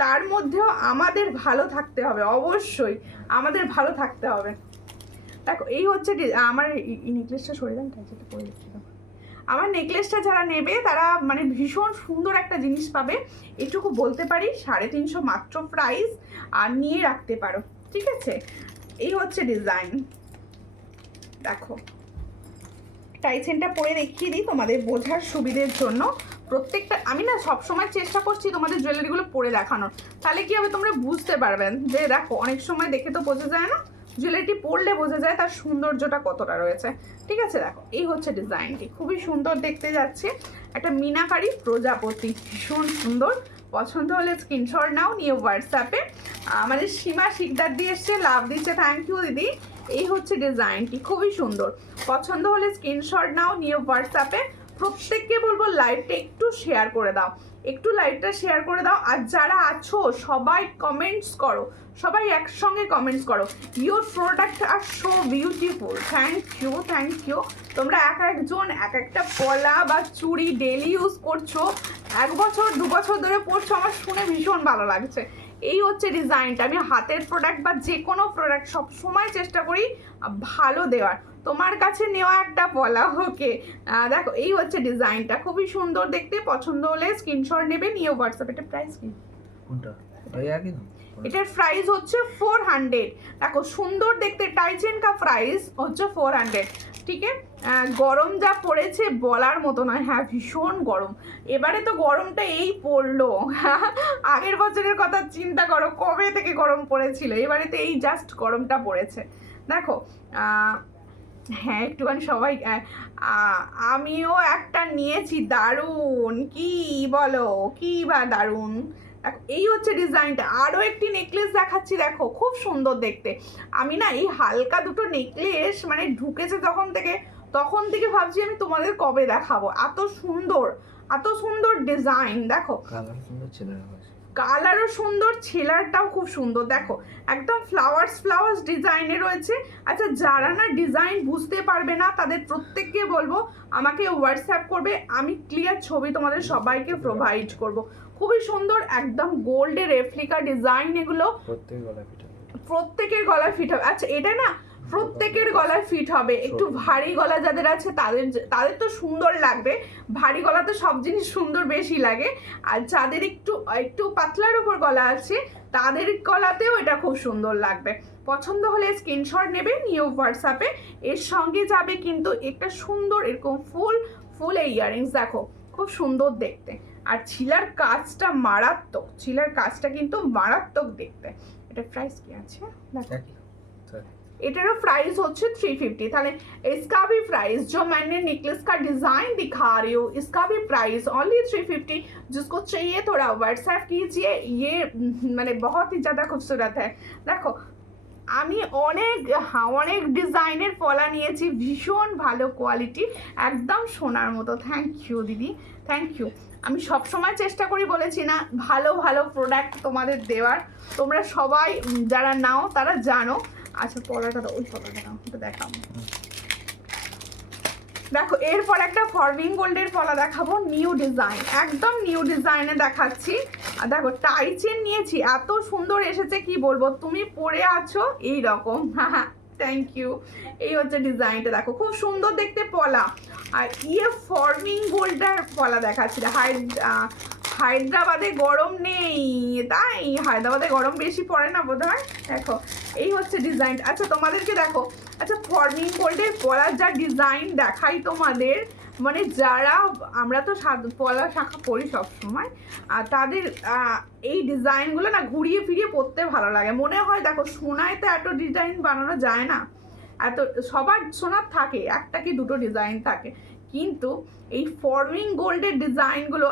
তার মধ্যেও আমাদের ভালো থাকতে হবে অবশ্যই আমাদের ভালো থাকতে হবে দেখো এই হচ্ছে আমার নেকলেসটা সরে দেন যেটা পরে দিচ্ছি আমার নেকলেসটা যারা নেবে তারা মানে ভীষণ সুন্দর একটা জিনিস পাবে এটুকু বলতে পারি 350 মাত্র প্রাইস আর নিয়ে রাখতে পারো ঠিক আছে এই হচ্ছে ডিজাইন দেখো টাই চেনটা পরে দেখিয়ে দিই তোমাদের বোঝার সুবিধের জন্য প্রত্যেকটা আমি না সবসময় চেষ্টা করছি তোমাদের জুয়েলারিগুলো পরে দেখানোর তাহলে কি হবে তোমরা বুঝতে পারবেন যে দেখো অনেক সময় দেখে তো বোঝা যায় না জুয়েলারিটি পরলে বোঝা যায় তার সৌন্দর্যটা কতটা রয়েছে ঠিক আছে দেখো এই হচ্ছে ডিজাইনটি খুবই সুন্দর দেখতে যাচ্ছে একটা মিনাকারি প্রজাপতি ভীষণ সুন্দর পছন্দ হলে স্ক্রিনশট নাও নিয়ে হোয়াটসঅ্যাপে আমাদের সীমা শিকদার দিয়ে এসছে লাভ দিচ্ছে থ্যাংক ইউ দিদি এই হচ্ছে ডিজাইনটি খুবই সুন্দর পছন্দ হলে স্ক্রিনশট নাও নিয়ে হোয়াটসঅ্যাপে প্রত্যেককে বলবো লাইভটা একটু শেয়ার করে দাও একটু লাইভটা শেয়ার করে দাও আর যারা আছো সবাই কমেন্টস করো সবাই একসঙ্গে কমেন্টস করো your product are so beautiful thank you তোমরা একজন এক একটা পলা বা চুড়ি ডেলি ইউজ করছো 1 বছর 2 বছর ধরে পরছো আমার শুনে ভীষণ ভালো লাগছে এই হচ্ছে ডিজাইনটা আমি হাতের প্রোডাক্ট বা যে কোনো প্রোডাক্ট সবসময় চেষ্টা করি ভালো দেওয়ার তোমার কাছে নেওয়া একটা পলা ওকে দেখো এই হচ্ছে ডিজাইনটা খুবই সুন্দর দেখতে পছন্দ হলে স্ক্রিনশট নেবে নিয়ে হোয়াটসঅ্যাপ এটা প্রাইস কি কোনটা ওই আগে না এটার প্রাইস হচ্ছে 400 দেখো সুন্দর দেখতে টাই চেন কা প্রাইস হচ্ছে 400 ঠিক আছে গরম যা পড়েছে বলার মতো নয় হ্যাঁ ভীষণ গরম এবারে তো গরমটা এই পড়লো আগের বছরের কথা চিন্তা করো কবে থেকে গরম পড়েছিল এবারে তো এই জাস্ট গরমটা পড়েছে দেখো হ্যাঁ একটুখানি সবাই আমিও একটা নিয়েছি দারুণ কি বলো কি বা দারুণ এই হচ্ছে ডিজাইনটা। আরও একটি নেকলেস দেখাচ্ছি, দেখো খুব সুন্দর দেখতে। আমি না এই হালকা দুটো নেকলেস মানে ঢুকেছে তখন থেকে ভাবছি আমি তোমাদের কবে দেখাবো। এত সুন্দর ডিজাইন দেখো, কালার সুন্দর, ছেলেরা আছে কালারও সুন্দর, ছেলারটাও খুব সুন্দর দেখো, একদম ফ্লাওয়ার্স ডিজাইনে রয়েছে। আচ্ছা, যারা না ডিজাইন বুঝতে পারবে না তাদের প্রত্যেককে বলবো আমাকে হোয়াটসঅ্যাপ করবে, আমি ক্লিয়ার ছবি তোমাদের সবাইকে প্রোভাইড করব। খুবই সুন্দর, একদম গোল্ডের রেপ্লিকা ডিজাইন এগুলো, প্রত্যেকের গলায় ফিট হবে। আচ্ছা, এটা না প্রত্যেকের গলায় ফিট হবে। একটু ভারী গলা যাদের আছে তাদের তো সুন্দর লাগবে, ভারী গলাতে সব জিনিস সুন্দর বেশি লাগে। আর যাদের একটু পাতলার উপর গলা আছে তাদের গলাতেও এটা খুব সুন্দর লাগবে। পছন্দ হলে স্ক্রিনশট নেবে, নিয়ে হোয়াটসঅ্যাপে। এর সঙ্গে যাবে কিন্তু একটা সুন্দর এরকম ফুল ইয়াররিংস, দেখো খুব সুন্দর দেখতে। আর ছিলার কাজটা মারাত্মক, ছিলার কাজটা কিন্তু মারাত্মক দেখতে। এটা প্রাইস কি আছে দেখো, एटारो प्राइस होच्छे 350। ताहले इसका भी प्राइस, जो मैंने नेकलेस का डिजाइन दिखा रही हूँ, इसका भी प्राइस ओनली 350। जिसको चाहिए थोड़ा व्हाट्सएप कीजिए। ये मैंने बहुत ही ज़्यादा खूबसूरत है। देखो আমি অনেক ডিজাইনের পলা নিয়েছি, ভীষণ ভালো কোয়ালিটি, একদম সোনার মতো। থ্যাংক ইউ দিদি, থ্যাংক ইউ। আমি সবসময় চেষ্টা করি, বলেছি না, ভালো প্রোডাক্ট তোমাদের দেওয়ার। তোমরা সবাই যারা নাও তারা জানো। আচ্ছা, পলাটা ওই পলাটা নাও, এটা দেখাবো। দেখো এরপর একটা ফরমিং গোল্ডের পলা দেখাবো, নিউ ডিজাইন, একদম নিউ ডিজাইনে দেখাচ্ছি। আর দেখো টাই চেন নিয়েছি, এত সুন্দর এসেছে কি বলবো, তুমি পরে আছো এই রকম। হ্যাঁ, থ্যাংক ইউ। এই হচ্ছে ডিজাইনটা, দেখো খুব সুন্দর দেখতে পলা। আর ফরমিং গোল্ডের পলা দেখাচ্ছি। হায়দ্রাবাদে গরম নেই, তাই হায়দ্রাবাদে গরম বেশি পড়ে না বোধ হয়। দেখো এই হচ্ছে ডিজাইন। আচ্ছা তোমাদেরকে দেখো, আচ্ছা ফরমিং গোল্ডের পলার যা ডিজাইন দেখাই তোমাদের, মানে যারা আমরা তো পলা শাখা পরি সবসময়, আর তাদের এই ডিজাইনগুলো না ঘুরিয়ে ফিরিয়ে পরতে ভালো লাগে। মনে হয় দেখো সোনায় তো এত ডিজাইন বানানো যায় না, এত সবার সোনার থাকে একটা কি দুটো ডিজাইন থাকে, কিন্তু এই ফরমিং গোল্ডের ডিজাইনগুলো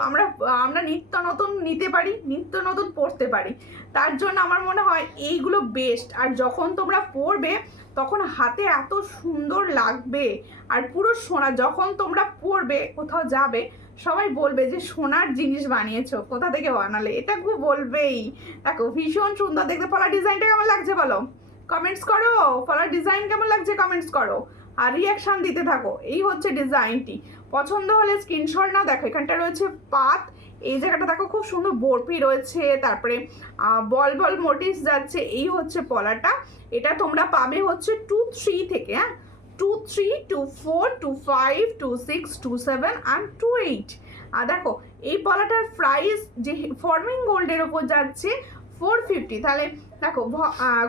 আমরা নিত্য নতুন নিতে পারি, নিত্য নতুন পরতে পারি। তার জন্য আমার মনে হয় এইগুলো বেস্ট। আর যখন তোমরা পরবে তখন হাতে এত সুন্দর লাগবে, আর পুরো সোনা। যখন তোমরা পরবে কোথাও যাবে সবাই বলবে যে সোনার জিনিস বানিয়েছো, কোথা থেকে বানালে, এটা খুব বলবেই। দেখো ভীষণ সুন্দর দেখতে। পলার ডিজাইনটা কেমন লাগছে বলো, কমেন্টস করো। পলার ডিজাইন কেমন লাগছে কমেন্টস করো, আর রিয়াকশান দিতে থাকো। এই হচ্ছে ডিজাইনটি, পছন্দ হলে স্ক্রিনশট নাও। দেখো এখানটা রয়েছে পাত, এই জায়গাটা দেখো খুব সুন্দর বরফি রয়েছে, তারপরে বল মোটিভস যাচ্ছে। এই হচ্ছে পলাটা, এটা তোমরা পাবে হচ্ছে 23 থেকে, হ্যাঁ 23, 24, 25, 26, 27 and 28। আর দেখো এই পলাটার প্রাইস যে ফরমিং গোল্ডের ওপর যাচ্ছে 450। তাহলে দেখো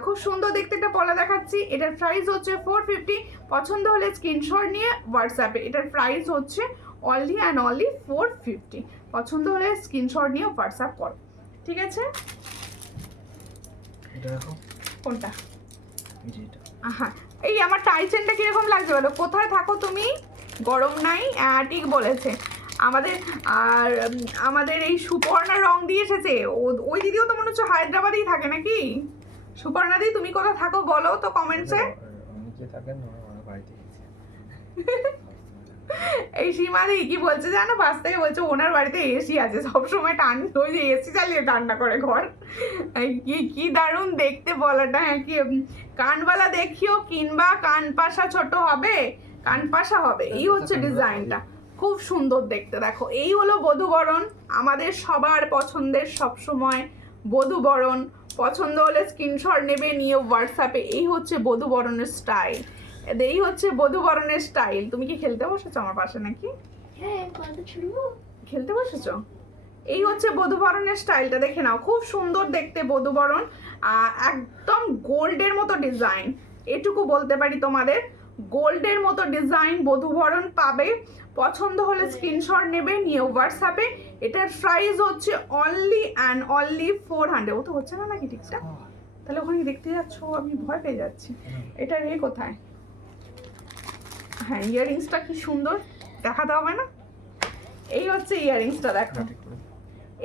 খুব সুন্দর দেখতে একটা পলা দেখাচ্ছি, এটার প্রাইস হচ্ছে 450। পছন্দ হলে স্ক্রিনশট নিয়ে হোয়াটসঅ্যাপে, এটার প্রাইস হচ্ছে অনলি অ্যান্ড অনলি 450। পছন্দ হলে স্ক্রিনশট নিয়ে হোয়াটসঅ্যাপ করো, ঠিক আছে। কোনটা? হ্যাঁ, এই আমার টাই চেনটা কিরকম লাগছে বলো, কোথায় থাকো তুমি, গরম নাই? ঠিক বলেছে। আমাদের এই সুপর্ণা রং দিয়ে এসেছে। ওই দিদিও তো মনে হচ্ছে হায়দ্রাবাদেই থাকে নাকি? সুপর্ণা দি তুমি কোথায় থাকো বলো তো কমেন্টসে। এই সীমাদি কি বলছে জানো, পাশ থেকে বলছে ওনার বাড়িতে এসি আছে, সবসময় ওই যে এসি চালিয়ে ঠান্ডা করে ঘর। কি দারুণ দেখতে বলাটা। হ্যাঁ, কি কানবালা দেখিও কিংবা কানপাশা ছোট হবে, কানপাশা হবে। এই হচ্ছে ডিজাইনটা, খুব সুন্দর দেখতে। দেখো এই হলো বধূবরণ, আমাদের সবার পছন্দের, সবসময় বধূবরণ। পছন্দ হলে স্ক্রিনশট নেবে, নিয়ে হোয়াটসঅ্যাপে। এই হচ্ছে বধূবরণের স্টাইল, এই হচ্ছে বধূবরণের স্টাইল। তুমি কি খেলতে বসেছো আমার পাশে নাকি? হ্যাঁ, খেলতে বসেছো? এই হচ্ছে বধূবরণের স্টাইলটা, দেখে নাও, খুব সুন্দর দেখতে বধূবরণ। একদম গোল্ডের মতো ডিজাইন, এটুকু বলতে পারি তোমাদের, গোল্ডের মতো ডিজাইন বধূবরণ পাবে। পছন্দ হলে স্ক্রিনশট নেবে, নিয়ে হোয়াটসঅ্যাপে। এটার প্রাইস হচ্ছে অনলি অ্যান্ড অনলি 400। ও তো হচ্ছে না নাকি ঠিকঠাক? তাহলে ওখানে দেখতে যাচ্ছ, আমি ভয় পেয়ে যাচ্ছি। এটা রে কোথায়? হ্যাঁ, ইয়াররিংসটা কি সুন্দর, দেখাতে হবে না? এই হচ্ছে ইয়াররিংসটা, দেখো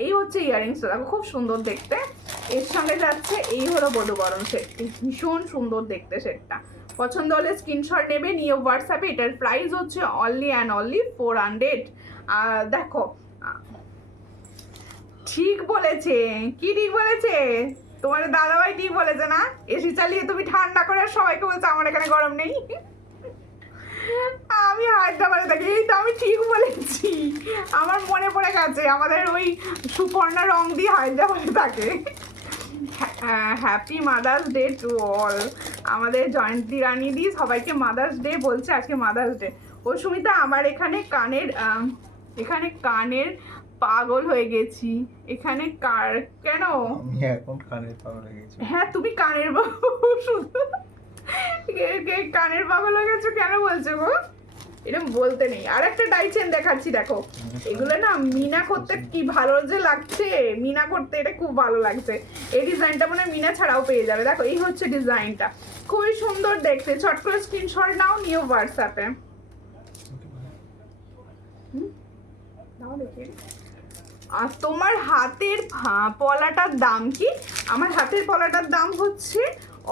এই হচ্ছে ইয়ারিংসটা, দেখো খুব সুন্দর দেখতে। এর সঙ্গে যাচ্ছে এই হলো বধূবরণ সেটটি, ভীষণ সুন্দর দেখতে সেটটা। পছন্দ হলে স্ক্রিনশট নেবে, নিয়ে হোয়াটসঅ্যাপে। এটার প্রাইস হচ্ছে অনলি অ্যান্ড অনলি 400। দেখো ঠিক বলেছে, কি ঠিক বলেছে তোমার দাদাভাই, ঠিক বলেছে না? এসি চালিয়ে তুমি ঠান্ডা করে আর সবাইকে বলছো আমার এখানে গরম নেই। আমি হায়দ্রাবাদে থাকি, এই তো আমি ঠিক বলেছি, আমার মনে পড়ে গেছে আমাদের ওই সুপর্ণা রং দিয়ে হায়দ্রাবাদে থাকে। Happy mother's day to all. আমাদের জয়ন্তী রানী দি সবাইকে মাদার্স ডে বলছে, আজকে মাদার্স ডে। ও সুমিতা, আমার এখানে কানের পাগল হয়ে গেছি। এখানে কেন? আমি এখন কানের পাগল হয়ে গেছি। হ্যাঁ তুমি কানের শুধু কানের পাগল হয়ে গেছো কেন বলছো গো? এরকম বলতে নেই। আর একটা ডাইচেন দেখাচ্ছি, দেখো এগুলো না মিনা করতে কি ভালো যে লাগছে, মিনা করতে এটা খুব ভালো লাগছে। এই ডিজাইনটা মনে হয় মিনা ছাড়াও পেয়ে যাবে। দেখো এই হচ্ছে ডিজাইনটা, খুবই সুন্দর দেখতে। চট করে স্ক্রিনশট নাও, নিও হোয়াটসঅ্যাপে। আর তোমার হাতের পলাটার দাম কি? আমার হাতের পলাটার দাম হচ্ছে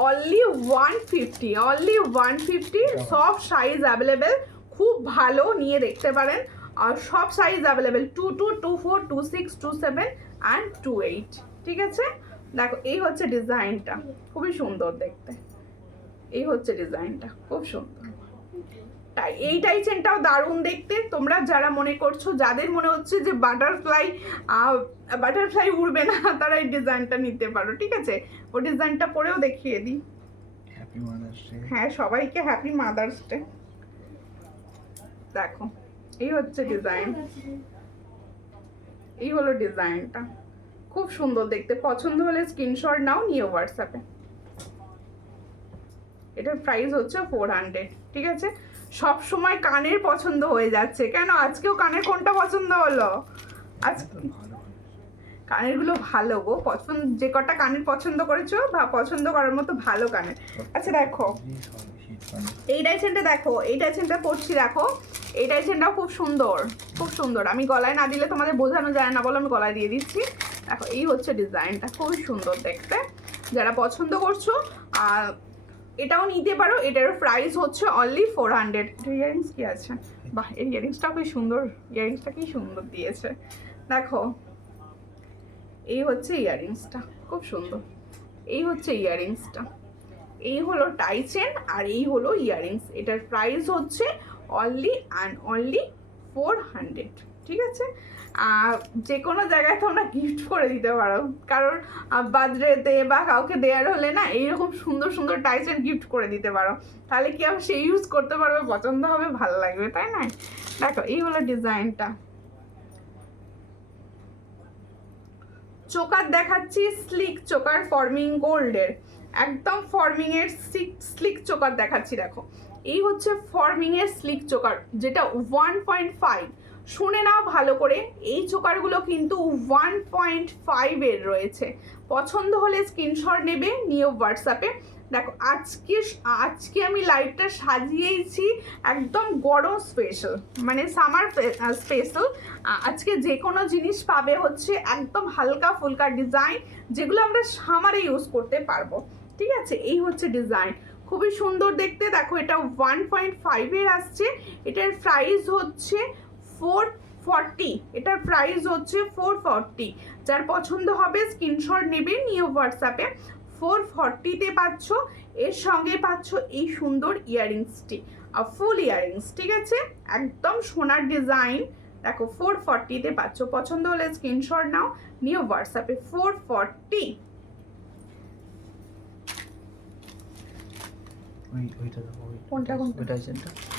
অনলি 150, অনলি 150। সব সাইজ অ্যাভেলেবেল, খুব ভালো, নিয়ে দেখতে পারেন। আর সব সাইজ অ্যাভেলেবেল, 22, 24, 26, 27 অ্যান্ড 28। ঠিক আছে, দেখো এই হচ্ছে ডিজাইনটা, খুবই সুন্দর দেখতে। এই হচ্ছে ডিজাইনটা, খুব সুন্দর। তাই এই টাইচেনটাও দারুণ দেখতে। তোমরা যারা মনে করছো, যাদের মনে হচ্ছে যে বাটারফ্লাই উড়বে না, তারা এই ডিজাইনটা নিতে পারো। ঠিক আছে, ও ডিজাইনটা পরেও দেখিয়ে দিই। Happy mother's day. হ্যাঁ, সবাইকে হ্যাপি মাদার্স ডে। দেখো এই হচ্ছে ডিজাইন, এই হলো ডিজাইনটা, খুব সুন্দর দেখতে। পছন্দ হলে স্ক্রিনশট নাও, নিয়ে হোয়াটসঅ্যাপে। এটার প্রাইস হচ্ছে 400। ঠিক আছে, সব সময় কানের পছন্দ হয়ে যাচ্ছে কেন? আজকেও কানের কোনটা পছন্দ হলো? কানেরগুলো ভালো গো, পছন্দ যে কটা কানের পছন্দ করেছো বা পছন্দ করার মতো ভালো কানের। আচ্ছা দেখো এই ডাইচেনটা, দেখো এই ডাইচেনটা পরছি, দেখো এই ডাইচেনটাও খুব সুন্দর, খুব সুন্দর। আমি গলায় না দিলে তোমাদের বোঝানো যায় না বলে আমি গলায় দিয়ে দিচ্ছি। দেখো এই হচ্ছে ডিজাইনটা, খুব সুন্দর দেখতে। যারা পছন্দ করছো এটাও নিতে পারো। এটার প্রাইস হচ্ছে অনলি 400। ইয়ারিংস কি আছে, বাহ এই ইয়ারিংসটা খুব সুন্দর, ইয়ারিংসটা কি সুন্দর দিয়েছে। দেখো এই হচ্ছে ইয়ারিংসটা, খুব সুন্দর। এই হচ্ছে ইয়ারিংসটা, এই হলো টাইচেন আর এই হলো ইয়ারিংস। এটার প্রাইস হচ্ছে অনলি অ্যান্ড অনলি 400। ঠিক আছে, যে কোনো জায়গায় তোমরা গিফট করে দিতে পারো, কারণ বার্থডেতে বা কাউকে দেওয়ার হলে না এইরকম সুন্দর সুন্দর টাইচেন গিফট করে দিতে পারো। তাহলে কি হবে, সে ইউজ করতে পারবে, পছন্দ হবে, ভালো লাগবে, তাই না? দেখো এই হলো ডিজাইনটা। চোকার দেখাচ্ছি, স্লিক চোকার, ফর্মিং গোল্ডের, একদম ফর্মিং এর স্লিক চোকার দেখাচ্ছি। দেখো এই হচ্ছে ফর্মিং এর স্লিক চোকার, যেটা 1.5। শুনে নাও ভালো করে, এই চোকারগুলো কিন্তু 1.5 এর রয়েছে। পছন্দ হলে স্ক্রিনশট নেবে, নিয়ে হোয়াটসঅ্যাপে। দেখো আজকে আমি লাইভটা সাজিয়েছি একদম গরম স্পেশাল, মানে সামার স্পেশাল। আজকে যে কোনো জিনিস পাবে হচ্ছে একদম হালকা ফুলকা ডিজাইন, যেগুলো আমরা সামারে ইউজ করতে পারবো। ঠিক আছে, এই হচ্ছে ডিজাইন, খুবই সুন্দর দেখতে। দেখো এটা 1.5 এর আসছে। এটার প্রাইস হচ্ছে 440। এটার প্রাইস হচ্ছে 440। যার পছন্দ হবে স্ক্রিনশট নেবে, নিয়ে হোয়াটসঅ্যাপে। 440-তে পাচ্ছ। এর সঙ্গে পাচ্ছ এই সুন্দর ইয়ারিংসটি, ফুল ইয়ারিংস। ঠিক আছে, একদম সোনার ডিজাইন। দেখো 440-তে পাচ্ছ। পছন্দ হলে স্ক্রিনশট নাও, নিয়ে হোয়াটসঅ্যাপে। 440। কোনটা?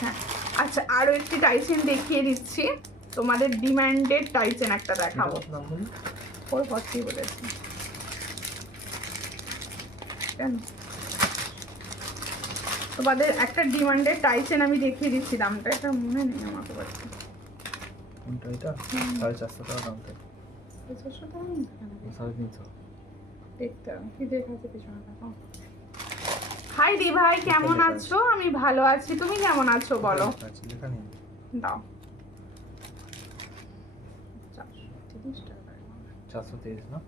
হ্যাঁ আচ্ছা, আরো একটি টাইচেন দেখিয়ে দিচ্ছি তোমাদের, ডিমান্ডেড টাইচেন একটা দেখাবো। 440 বলেছি কেন? তোমাদের একটা ডিমান্ডেড টাইচেন আমি দেখিয়ে দিচ্ছি, দামটা এটা মনে নেই আমার তো। কোনটা এটা? 450 টাকা দাম। 450 টাকা নেই, 350 দেখতে কি দেখাচ্ছে পিছনে। দেখো হাই দি ভাই, কেমন আছো? আমি ভালো আছি, তুমি কেমন আছো বলো? দাও 430 টাকা। 430 না?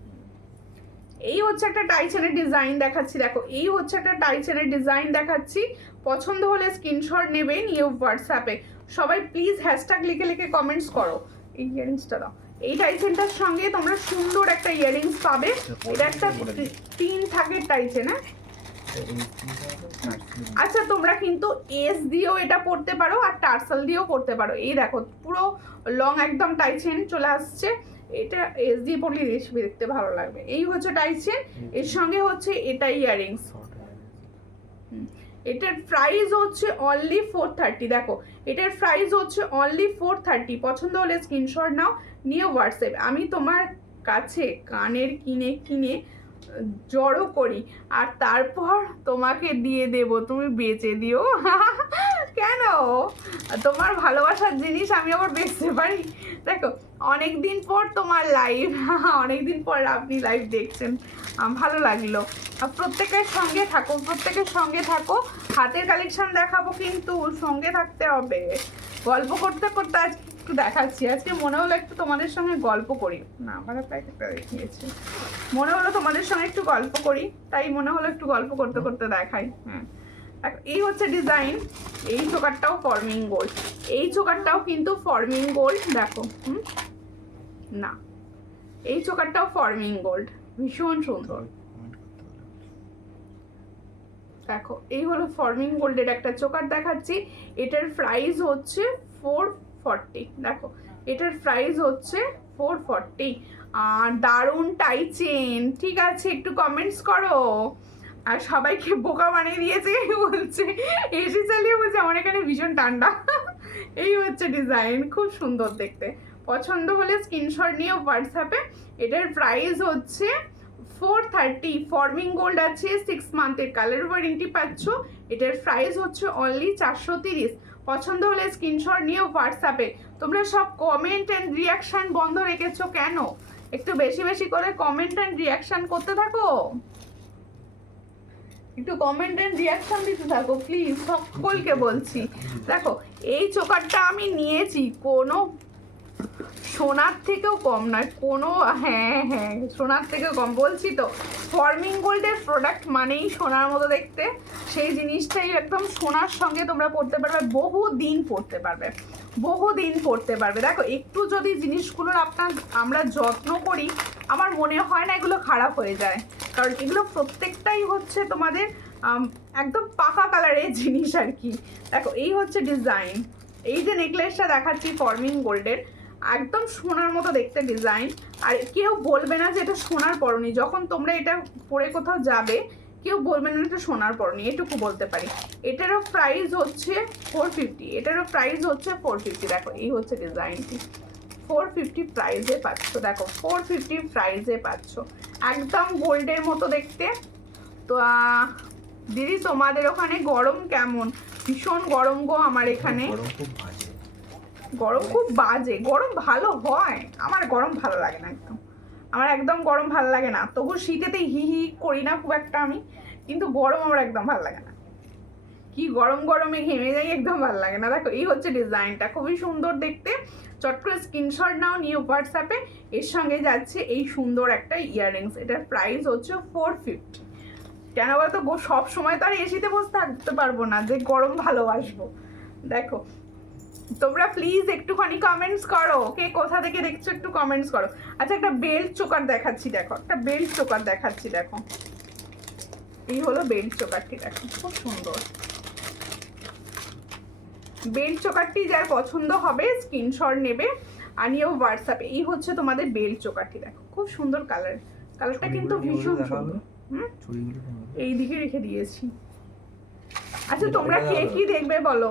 এই হচ্ছে একটা টাই চেনের ডিজাইন দেখাচ্ছি, দেখো এই হচ্ছে একটা টাই চেনের ডিজাইন দেখাচ্ছি। পছন্দ হলে স্ক্রিনশট নেবে, নিয়ে হোয়াটসঅ্যাপে সবাই প্লিজ হ্যাশট্যাগ লিখে লিখে কমেন্টস করো। এই ইয়ারিংসটা দাও। এই টাই চেনটার সঙ্গে তোমরা সুন্দর একটা ইয়ারিংস পাবে। এটা একটা 3 থাকের টাই চেন। আচ্ছা তোমরা কিন্তু এস দিয়েও এটা পড়তে পারো আর টার্সাল দিয়েও পড়তে পারো। এই দেখো পুরো লং একদম টাই চেন চলে আসছে। এটা এস দিয়ে পড়লে রেসিপি দেখতে ভালো লাগবে। এই হচ্ছে টাই চেন, এর সঙ্গে হচ্ছে এটা ইয়ারিংস। এটার প্রাইস হচ্ছে অনলি 430। দেখো এটার প্রাইস হচ্ছে অনলি 430। পছন্দ হলে স্ক্রিনশট নাও, নিয়ে হোয়াটসঅ্যাপ। আমি তোমার কাছে কানের কিনে কিনে জড়ো করি আর তারপর তোমাকে দিয়ে দেব, তুমি বেচে দিও। কেন? তোমার ভালোবাসার জিনিস আমি আবার বেচতে পারি? দেখো অনেক দিন পর তোমার লাইভ, অনেক দিন পর আপনি লাইভ দেখছেন, ভালো লাগলো। প্রত্যেকের সঙ্গে থাকো, প্রত্যেকের সঙ্গে থাকো। হাতের কালেকশন দেখাবো কিন্তু সঙ্গে থাকতে হবে। গল্প করতে করতে আজকে একটু দেখাচ্ছি। আজকে মনে হলো একটু তোমাদের সঙ্গে গল্প করি। না আমার প্যাকেটটা দেখিয়েছি, মনে হলো তোমাদের সঙ্গে একটু গল্প করি, তাই মনে হলো একটু গল্প করতে করতে দেখাই। হ্যাঁ এই হচ্ছে ডিজাইন। এই চোকারটাও ফর্মিং গোল্ড, এই চোকারটাও কিন্তু ফর্মিং গোল্ড। দেখো না এই চোকারটাও ফর্মিং গোল্ড, ভীষণ সুন্দর। দেখো এই হলো ফর্মিং গোল্ডের একটা চোকার দেখাচ্ছি। এটার প্রাইস হচ্ছে 440। দেখো এটার প্রাইস হচ্ছে 440। আর দারুণ টাই চেন, ঠিক আছে একটু কমেন্টস করো। আর সবাইকে বোকা বানিয়ে দিয়েছে বলছে, এসি চালিয়ে বলছে আমার এখানে ভীষণ ঠান্ডা। এই হচ্ছে ডিজাইন, খুব সুন্দর দেখতে। পছন্দ হলে স্ক্রিনশট নিয়ে হোয়াটসঅ্যাপে। এটার প্রাইস হচ্ছে 430। ফর্মিং গোল্ড আছে, 6 মান্থের কালার ওয়ারেন্টি পাচ্ছ। এটার প্রাইস হচ্ছে অনলি 430। পছন্দ হলে স্ক্রিনশট নিয়ে হোয়াটসঅ্যাপে। তোমরা সব কমেন্ট অ্যান্ড রিয়াকশান বন্ধ রেখেছো কেন? একটু বেশি বেশি করে কমেন্ট অ্যান্ড রিয়াকশান করতে থাকো, একটু কমেন্ট এন্ড রিয়াকশন দিতে থাকো প্লিজ, সকলকে বলছি। দেখো এই চোকারটা আমি নিয়েছি কোনো সোনার থেকেও কম নয়, কোনো হ্যাঁ হ্যাঁ সোনার থেকেও কম বলছি তো। ফর্মিং গোল্ডের প্রোডাক্ট মানেই সোনার মতো দেখতে, সেই জিনিসটাই একদম সোনার সঙ্গে তোমরা পড়তে পারবে, বহু দিন পড়তে পারবে, বহু দিন পড়তে পারবে। দেখো একটু যদি জিনিসগুলোর আমরা যত্ন করি, আমার মনে হয় না এগুলো খারাপ হয়ে যায়, কারণ এগুলো প্রত্যেকটাই হচ্ছে তোমাদের একদম পাকা কালারের জিনিস আর কি। দেখো এই হচ্ছে ডিজাইন। এই যে নেকলেসটা দেখাচ্ছি ফর্মিং গোল্ডের, একদম সোনার মতো দেখতে ডিজাইন। আর কেউ বলবে না যে এটা সোনার পরনি, যখন তোমরা এটা পরে কোথাও যাবে কেউ বলবে না এটা সোনার পরনি, এটুকু বলতে পারি। এটারও প্রাইস হচ্ছে 450। এটারও প্রাইস হচ্ছে 450। দেখো এই হচ্ছে ডিজাইনটি, 450 প্রাইসে পাচ্ছ। দেখো 450 প্রাইসে পাচ্ছ, একদম গোল্ডের মতো দেখতে। তো দিদি তোমাদের ওখানে গরম কেমন? ভীষণ গরম গো আমার এখানে, গরম খুব বাজে। গরম ভালো হয়, আমার গরম ভালো লাগে না একদম, আমার একদম গরম ভালো লাগে না। তবু শীতেতে হি হি করি না খুব একটা আমি, কিন্তু গরম আমার একদম ভালো লাগে না। কি গরম গরমে ঘেমে যাই, একদম ভালো লাগে না। দেখো এই হচ্ছে ডিজাইনটা, খুবই সুন্দর দেখতে। চট করে স্ক্রিনশট নাও, নিয়ে হোয়াটসঅ্যাপে। এর সঙ্গে যাচ্ছে এই সুন্দর একটা ইয়াররিংস। এটার প্রাইস হচ্ছে 450। কেন বলতো সব সময় তো আর এসিতে বসে থাকতে পারবো না যে গরম ভালোবাসবো। দেখো তোমরা প্লিজ একটুখানি কমেন্টস করো, কে কোথা থেকে দেখছো একটু কমেন্টস করো। আচ্ছা একটা বেল্ট চোকার দেখাচ্ছি, দেখো একটা বেল্ট চোকার দেখাচ্ছি। দেখো এই হলো বেল্ট চোকারটি, দেখো খুব সুন্দর বেল্ট চোকারটি। যার পছন্দ হবে স্ক্রিনশট নেবে আর নিয়েও হোয়াটসঅ্যাপে। এই হচ্ছে তোমাদের বেল্ট চোকারটি, দেখো খুব সুন্দর কালার, কালারটা কিন্তু ভীষণ সুন্দর। এই দিকে রেখে দিয়েছি। আচ্ছা তোমরা কে কি দেখবে বলো?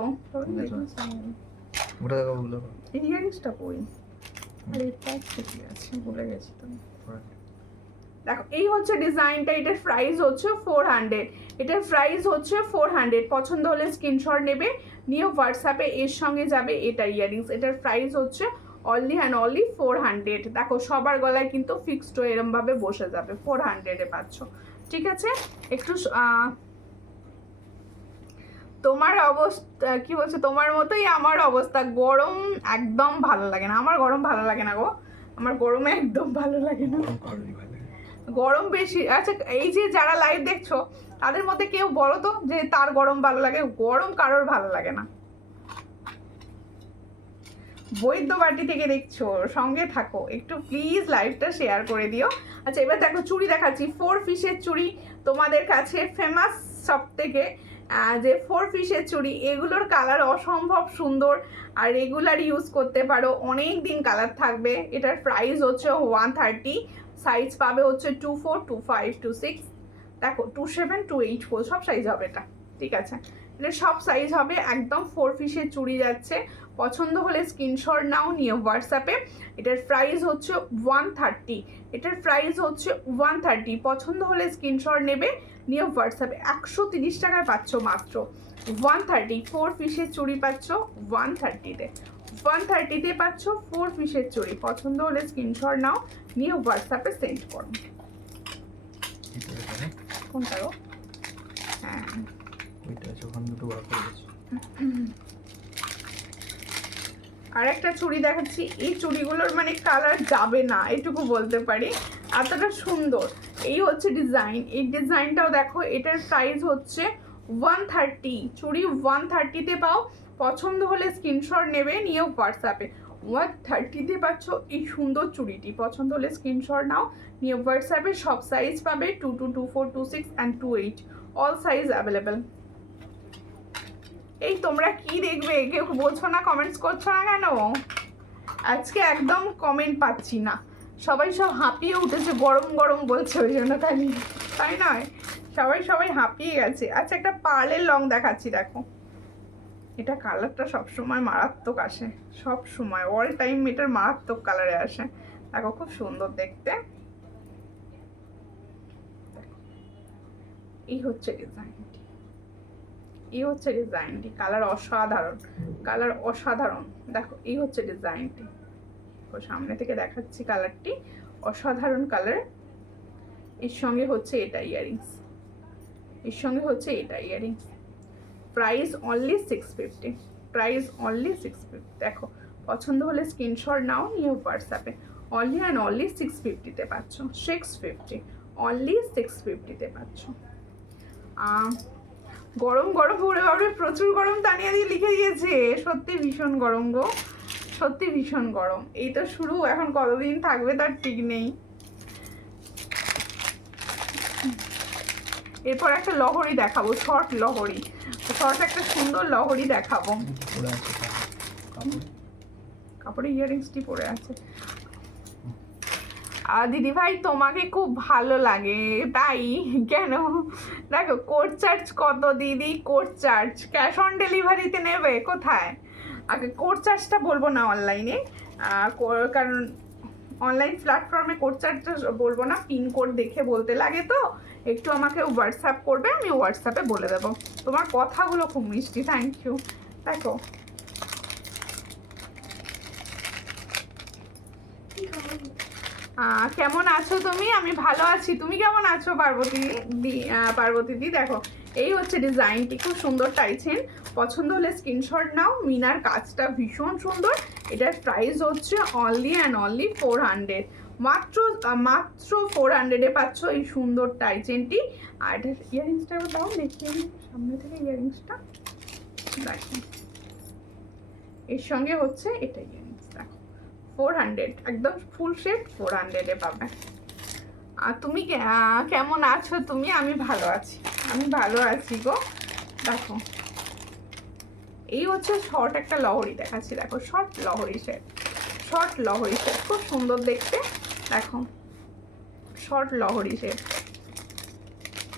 এই ইয়ারিংসটা কই? আরে এটা ঠিক আছে, ভুলে গেছি তো। দেখো এই হচ্ছে ডিজাইনটা। এটার প্রাইস হচ্ছে 400। এটার প্রাইস হচ্ছে 400। পছন্দ হলে স্ক্রিনশট নেবে, নিয়ে হোয়াটসঅ্যাপে। এর সঙ্গে যাবে এটা ইয়ারিংস। এটার প্রাইস হচ্ছে অনলি অ্যান্ড অনলি 400। দেখো সবার গলায় কিন্তু ফিক্সড এরম ভাবে বসে যাবে, 400-এ পাচ্ছ। ঠিক আছে, একটু তোমার অবস্থা কি বলছে, তোমার মতোই আমার অবস্থা, গরম একদম ভালো লাগে না, আমার গরম ভালো লাগে না গো। আমার গরমে একদম ভালো লাগে না, গরম কারোরই ভালো লাগে না। গরম বেশি। আচ্ছা এই যে যারা লাইভ দেখছো তাদের মধ্যে কেউ বলো তো যে তার গরম ভালো লাগে? গরম কারোর ভালো লাগে না। বৈদ্যবাটি থেকে দেখছো, সঙ্গে থাকো, একটু প্লিজ লাইভটা শেয়ার করে দিও। আচ্ছা এবার দেখো চুড়ি দেখাচ্ছি, 4 পিসের চুড়ি তোমাদের কাছে ফেমাস সব থেকে। যে 4 পিসের চুড়ি, এগুলোর কালার অসম্ভব সুন্দর আর রেগুলার ইউজ করতে পারো, অনেক দিন কালার থাকবে। এটার প্রাইস হচ্ছে 130, সাইজ পাবে হচ্ছে 24, 25, 26, দেখো 27, 28 সব সাইজ হবে এটা, ঠিক আছে? এটা সব সাইজ হবে, একদম 4 পিসের চুড়ি যাচ্ছে। পছন্দ হলে স্ক্রিনশট নাও, নিয়ে হোয়াটসঅ্যাপে। এটার প্রাইস হচ্ছে 130, এটার প্রাইস হচ্ছে 130। পছন্দ হলে স্ক্রিনশট নেবে, নিয়ে হোয়াটসঅ্যাপে। 130 টাকায় পাচ্ছ মাত্র 130। 4 পিসের চুড়ি পাচ্ছ 130-তে, 130-তে পাচ্ছ 4 পিসের চুড়ি। পছন্দ হলে স্ক্রিনশট নাও, নিয়ে হোয়াটসঅ্যাপে সেন্ড করো। কোনটা গো? হ্যাঁ ওইটা যখন দুটো বার করে গেছি। আর একটা চুড়ি দেখাচ্ছি, এই চুড়িগুলোর মানে কালার যাবে না এটুকু বলতে পারি, এতটা সুন্দর। এই হচ্ছে ডিজাইন, এই ডিজাইনটাও দেখো। এটার প্রাইস হচ্ছে 130, চুড়ি 130-তে পাও। পছন্দ হলে স্ক্রিনশট নেবে, নিয়ে হোয়াটসঅ্যাপে। 130-তে পাচ্ছ এই সুন্দর চুড়িটি। পছন্দ হলে স্ক্রিনশট নাও, নিয়ে হোয়াটসঅ্যাপে। সব সাইজ পাবে 22, 24, 26 and 28, অল সাইজ অ্যাভেলেবেল। এই তোমরা কি দেখবে, কেউ বলছো না, কমেন্টস করছো না কেন? আজকে একদম কমেন্ট পাচ্ছি না, সবাই সব হাঁপিয়ে উঠেছে, গরম গরম বলছে, ওই জন্য তাই নয়, সবাই হাঁপিয়ে গেছে। আচ্ছা একটা পার্লের লং দেখাচ্ছি, দেখো এটা কালারটা সবসময় মারাত্মক আসে, সব সময় অল টাইম এটার মারাত্মক কালারে আসে। দেখো খুব সুন্দর দেখতে, এই হচ্ছে ডিজাইনটি, এই হচ্ছে ডিজাইনটি। কালার অসাধারণ, কালার অসাধারণ। দেখো এই হচ্ছে ডিজাইনটি, সামনে থেকে দেখাচ্ছি কালারটি, অসাধারণ কালার। এর সঙ্গে হচ্ছে এটা ইয়ারিংস, এর সঙ্গে হচ্ছে এটা earrings. Price only 650, price only 650। দেখো পছন্দ হলে স্ক্রিনশট নাও, নিয়ে হোয়াটসঅ্যাপে। অনলি অ্যান্ড অনলি 650-তে পাচ্ছ, 650, অনলি 650-তে পাচ্ছ। গরম গরম উড়ে বাবরে, প্রচুর গরম। তানিয়া দিয়ে লিখে দিয়েছে, সত্যি ভীষণ গরম গো, সত্যি ভীষণ গরম। এই তো শুরু, এখন কতদিন থাকবে তার ঠিক নেই। এরপর একটা লহরি দেখাবো, শর্ট লহরি, শর্ট একটা সুন্দর লহরি দেখাবো। কাপড়ে ইয়ারিংসটি পরে আছে। দিদি ভাই তোমাকে খুব ভালো লাগে তাই? কেন? দেখো কোড চার্জ কত দিদি? কোড চার্জ ক্যাশ অন ডেলিভারিতে নেবে? কোথায়? আগে কোড চার্জটা বলবো না অনলাইনে, কারণ অনলাইন প্ল্যাটফর্মে কোড চার্জটা বলবো না, পিনকোড দেখে বলতে লাগে, তো একটু আমাকে হোয়াটসঅ্যাপ করবে, আমি হোয়াটসঅ্যাপে বলে দেবো। তোমার কথাগুলো খুব মিষ্টি, থ্যাংক ইউ। দেখো কেমন আছো তুমি? আমি ভালো আছি, তুমি কেমন আছো পার্বতী দি? দেখো এই হচ্ছে ডিজাইনটি, খুব সুন্দর টাইছেন। পছন্দ হলে স্ক্রিনশট নাও। মিনার কাজটা ভীষণ সুন্দর। এটার প্রাইস হচ্ছে অনলি অ্যান্ড অনলি 400, মাত্র 400-এ পাচ্ছ এই সুন্দর টাইচেনটি। আর এটার ইয়ারিংসটা দাও, দেখিয়ে আমি সামনে থেকে ইয়ারিংসটা দেখো। এর সঙ্গে হচ্ছে এটা ইয়ারিংস, দেখো 400, একদম ফুল সেট 400-এ পাবে। আর তুমি কেমন আছো তুমি? আমি ভালো আছি, আমি ভালো আছি গো। দেখো এই হচ্ছে শর্ট একটা লহরি দেখাচ্ছি, দেখো শর্ট লহরি সেট, শর্ট লহরি সেট খুব সুন্দর দেখতে। দেখো শর্ট লহরি সেট,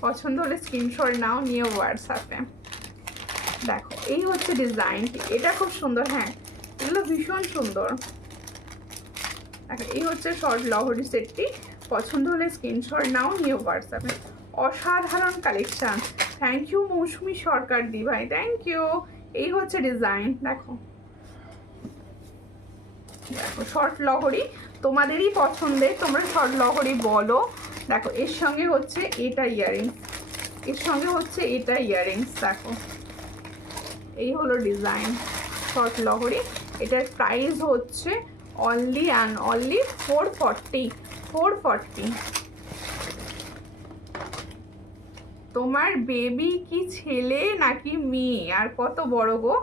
পছন্দ হলে স্ক্রিনশট নাও, নিয়ে হোয়াটসঅ্যাপে। দেখো এই হচ্ছে ডিজাইনটি, এটা খুব সুন্দর। হ্যাঁ এগুলো ভীষণ সুন্দর। দেখো এই হচ্ছে শর্ট লহরি সেটটি। পছন্দ হলে স্ক্রিনশট নাও, নিয়ে হোয়াটসঅ্যাপে। অসাধারণ কালেকশন, থ্যাংক ইউ মৌসুমি সরকার দি ভাই, থ্যাংক ইউ। এই হচ্ছে ডিজাইন, দেখো দেখো শর্ট লহরি তোমাদেরই পছন্দের, তোমরা শর্ট লহরি বলো। দেখো এর সঙ্গে হচ্ছে এটা ইয়ারিংস, এর সঙ্গে হচ্ছে এটা ইয়ারিংস। দেখো এই হলো ডিজাইন শর্ট লহরি। এটার প্রাইস হচ্ছে অনলি অ্যান্ড অনলি 440 440। তোমার বেবি কি ছেলে নাকি মেয়ে, আর কত বড় গো?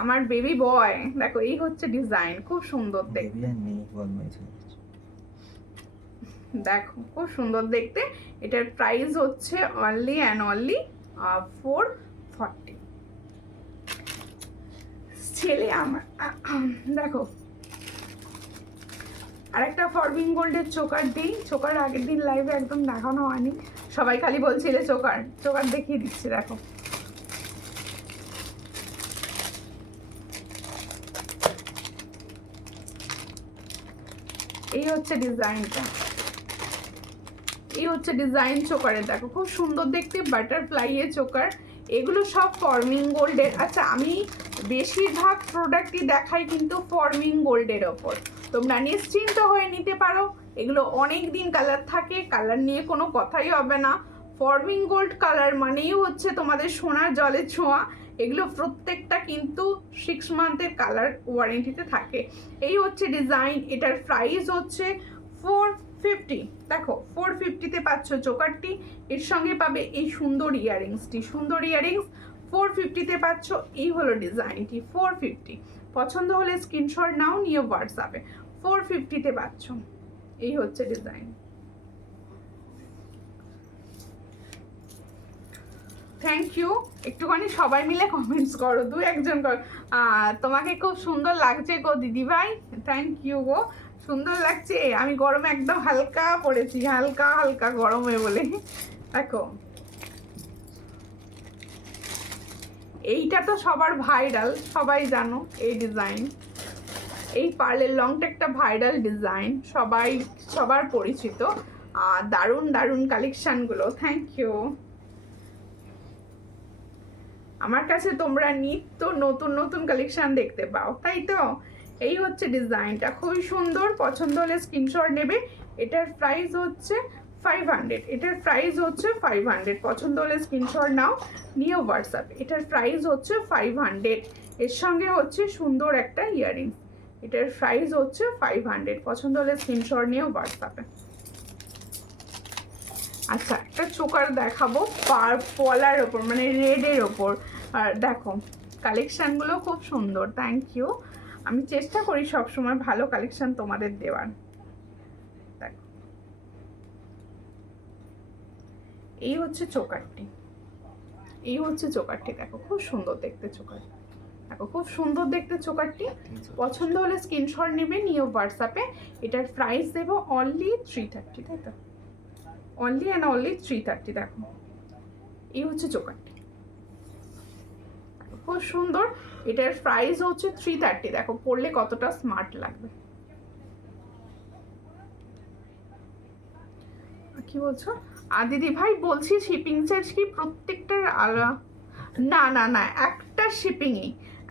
আমার বেবি বয়। দেখো এই হচ্ছে ডিজাইন, খুব সুন্দর দেখতে। বেবি আর নেই, বদমাইশ হয়ে গেছে। দেখো খুব সুন্দর দেখতে। এটার প্রাইস হচ্ছে অনলি অ্যান্ড অনলি 440। ছেলে আমার। দেখো আরেকটা ফরবিন গোল্ডের চোকার দিই। চোকার আগের দিন লাইভে একদম দেখানো হয়নি, সবাই খালি বলছিলে চোকার চোকার, দেখিয়ে দিচ্ছি। দেখো এই হচ্ছে ডিজাইনটা, এই হচ্ছে ডিজাইন চোকারের। দেখো খুব সুন্দর দেখতে, বাটারফ্লাই এর চোকার। এগুলো সব ফর্মিং গোল্ডের। আচ্ছা আমি বেশিরভাগ প্রোডাক্টই দেখাই কিন্তু ফর্মিং গোল্ডের ওপর, তোমরা নিশ্চিন্ত হয়ে নিতে পারো। এগুলো অনেক দিন কালার থাকে, কালার নিয়ে কোনো কথাই হবে না। ফর্মিং গোল্ড কালার মানেই হচ্ছে তোমাদের সোনার জলের ছোঁয়া। এগুলো প্রত্যেকটা কিন্তু 6 মান্থের কালার ওয়ারেন্টিতে থাকে। এই হচ্ছে ডিজাইন। এটার প্রাইস হচ্ছে 450। দেখো 450-তে পাচ্ছ চোকারটি, এর সঙ্গে পাবে এই সুন্দর ইয়ারিংসটি। সুন্দর ইয়ারিংস 450-তে পাচ্ছ। এই হলো ডিজাইনটি 450। পছন্দ হলে স্ক্রিনশট নাও, নিয়ে হোয়াটসঅ্যাপে। 450-তে পাচ্ছ। এই হচ্ছে ডিজাইন। Thank you. একটুখানি সবাই মিলে কমেন্টস করো, দু একজন করো। তোমাকে খুব সুন্দর লাগছে গো দিদি ভাই, থ্যাংক ইউ গো, সুন্দর লাগছে। আমি গরমে একদম হালকা পড়েছি, হালকা হালকা গরমে বলে। দেখো এইটা তো সবার ভাইরাল, সবাই জানো এই ডিজাইন। এই পার্লের লংটা একটা ভাইরাল ডিজাইন, সবাই সবার পরিচিত। দারুণ দারুণ কালেকশানগুলো, থ্যাংক ইউ। আমার কাছে তোমরা নিত্য নতুন নতুন কালেকশান দেখতে পাও, তাই তো? এই হচ্ছে ডিজাইনটা, খুবই সুন্দর। পছন্দ হলে স্ক্রিনশট নেবে। এটার প্রাইস হচ্ছে 500। এটার প্রাইস হচ্ছে 500। পছন্দ হলে স্ক্রিনশট নাও, নিয়ে হোয়াটসঅ্যাপে। এটার প্রাইস হচ্ছে 500। এর সঙ্গে হচ্ছে সুন্দর একটা ইয়ারিংস। এটার প্রাইস হচ্ছে 500। পছন্দ হলে স্ক্রিনশট নিয়ে হোয়াটসঅ্যাপে। আচ্ছা একটা চোকার দেখাবো পলার ওপর, মানে রেডের ওপর। আর দেখো কালেকশানগুলো খুব সুন্দর, থ্যাংক ইউ। আমি চেষ্টা করি সবসময় ভালো কালেকশান তোমাদের দেওয়ার। দেখো এই হচ্ছে চোকারটি, এই হচ্ছে চোকারটি। দেখো খুব সুন্দর দেখতে চোকার, দেখো খুব সুন্দর দেখতে চোকারটি। পছন্দ হলে স্ক্রিনশট নেবে, নিয়ে হোয়াটসঅ্যাপে। এটার প্রাইস দেবো অনলি 330, তাই তো? Only and only 330। দেখো এই হচ্ছে চোকারটি, খুব সুন্দর। এটার প্রাইস হচ্ছে 330। দেখো পরলে কতটা স্মার্ট লাগবে। কি বলছো? দিদি ভাই বলছি শিপিং চার্জ কি প্রত্যেকটার আলাদা? না না না, একটা শিপিংই,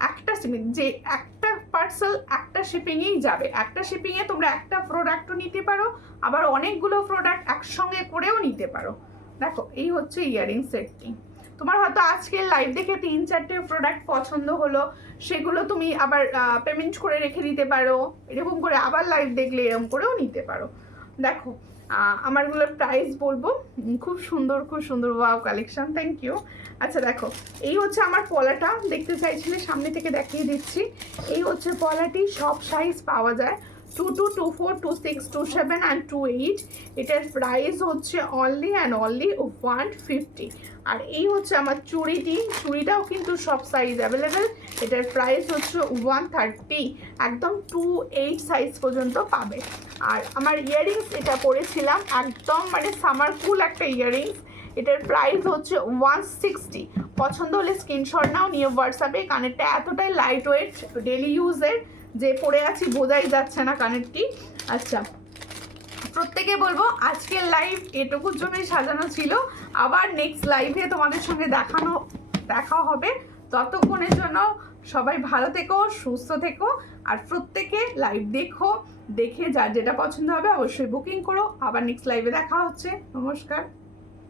একটা শিপিং, যে একটা পার্সেল একটা শিপিংয়েই যাবে। একটা শিপিংয়ে তোমরা একটা প্রোডাক্টও নিতে পারো, আবার অনেকগুলো প্রোডাক্ট একসঙ্গে করেও নিতে পারো। দেখো এই হচ্ছে ইয়ারিং সেটটি। তোমার হয়তো আজকের লাইভ দেখে 3-4টে প্রোডাক্ট পছন্দ হলো, সেগুলো তুমি আবার পেমেন্ট করে রেখে দিতে পারো। এরকম করে আবার লাইভ দেখলে এরকম করেও নিতে পারো। দেখো আমারগুলোর প্রাইস বলবো, খুব সুন্দর খুব সুন্দর, ওয়াও কালেকশন, থ্যাংক ইউ। আচ্ছা দেখো এই হচ্ছে আমার পলাটা, দেখতে চাইছিলে সামনে থেকে দেখিয়ে দিচ্ছি। এই হচ্ছে পলাটি, সব সাইজ পাওয়া যায়, 22, 24, 26, 27 অ্যান্ড 28। এটার প্রাইস হচ্ছে অনলি অ্যান্ড অনলি 150। আর এই হচ্ছে আমার চুড়িটি, চুড়িটাও কিন্তু সব সাইজ অ্যাভেলেবেল। এটার প্রাইস হচ্ছে 130, একদম 28 সাইজ পর্যন্ত পাবে। আর আমার ইয়ারিংস এটা পরেছিলাম, একদম মানে সামার কুল একটা ইয়ারিংস। এটার প্রাইস হচ্ছে 160। পছন্দ হলে স্ক্রিনশট নাও, নিয়ে হোয়াটসঅ্যাপে। কানেরটা এতটাই লাইট ওয়েট, ডেলি ইউজের, যে পরে আছি বোঝাই যাচ্ছে না কানেরটি। আচ্ছা প্রত্যেকে বলবো আজকের লাইভ এটুকুর জন্যই সাজানো ছিল। আবার নেক্সট লাইভে তোমাদের সঙ্গে দেখা হবে। ততক্ষণের জন্য সবাই ভালো থেকো, সুস্থ থেকো, আর প্রত্যেকে লাইভ দেখে যার যেটা পছন্দ হবে অবশ্যই বুকিং করো। আবার নেক্সট লাইভে দেখা হচ্ছে। নমস্কার।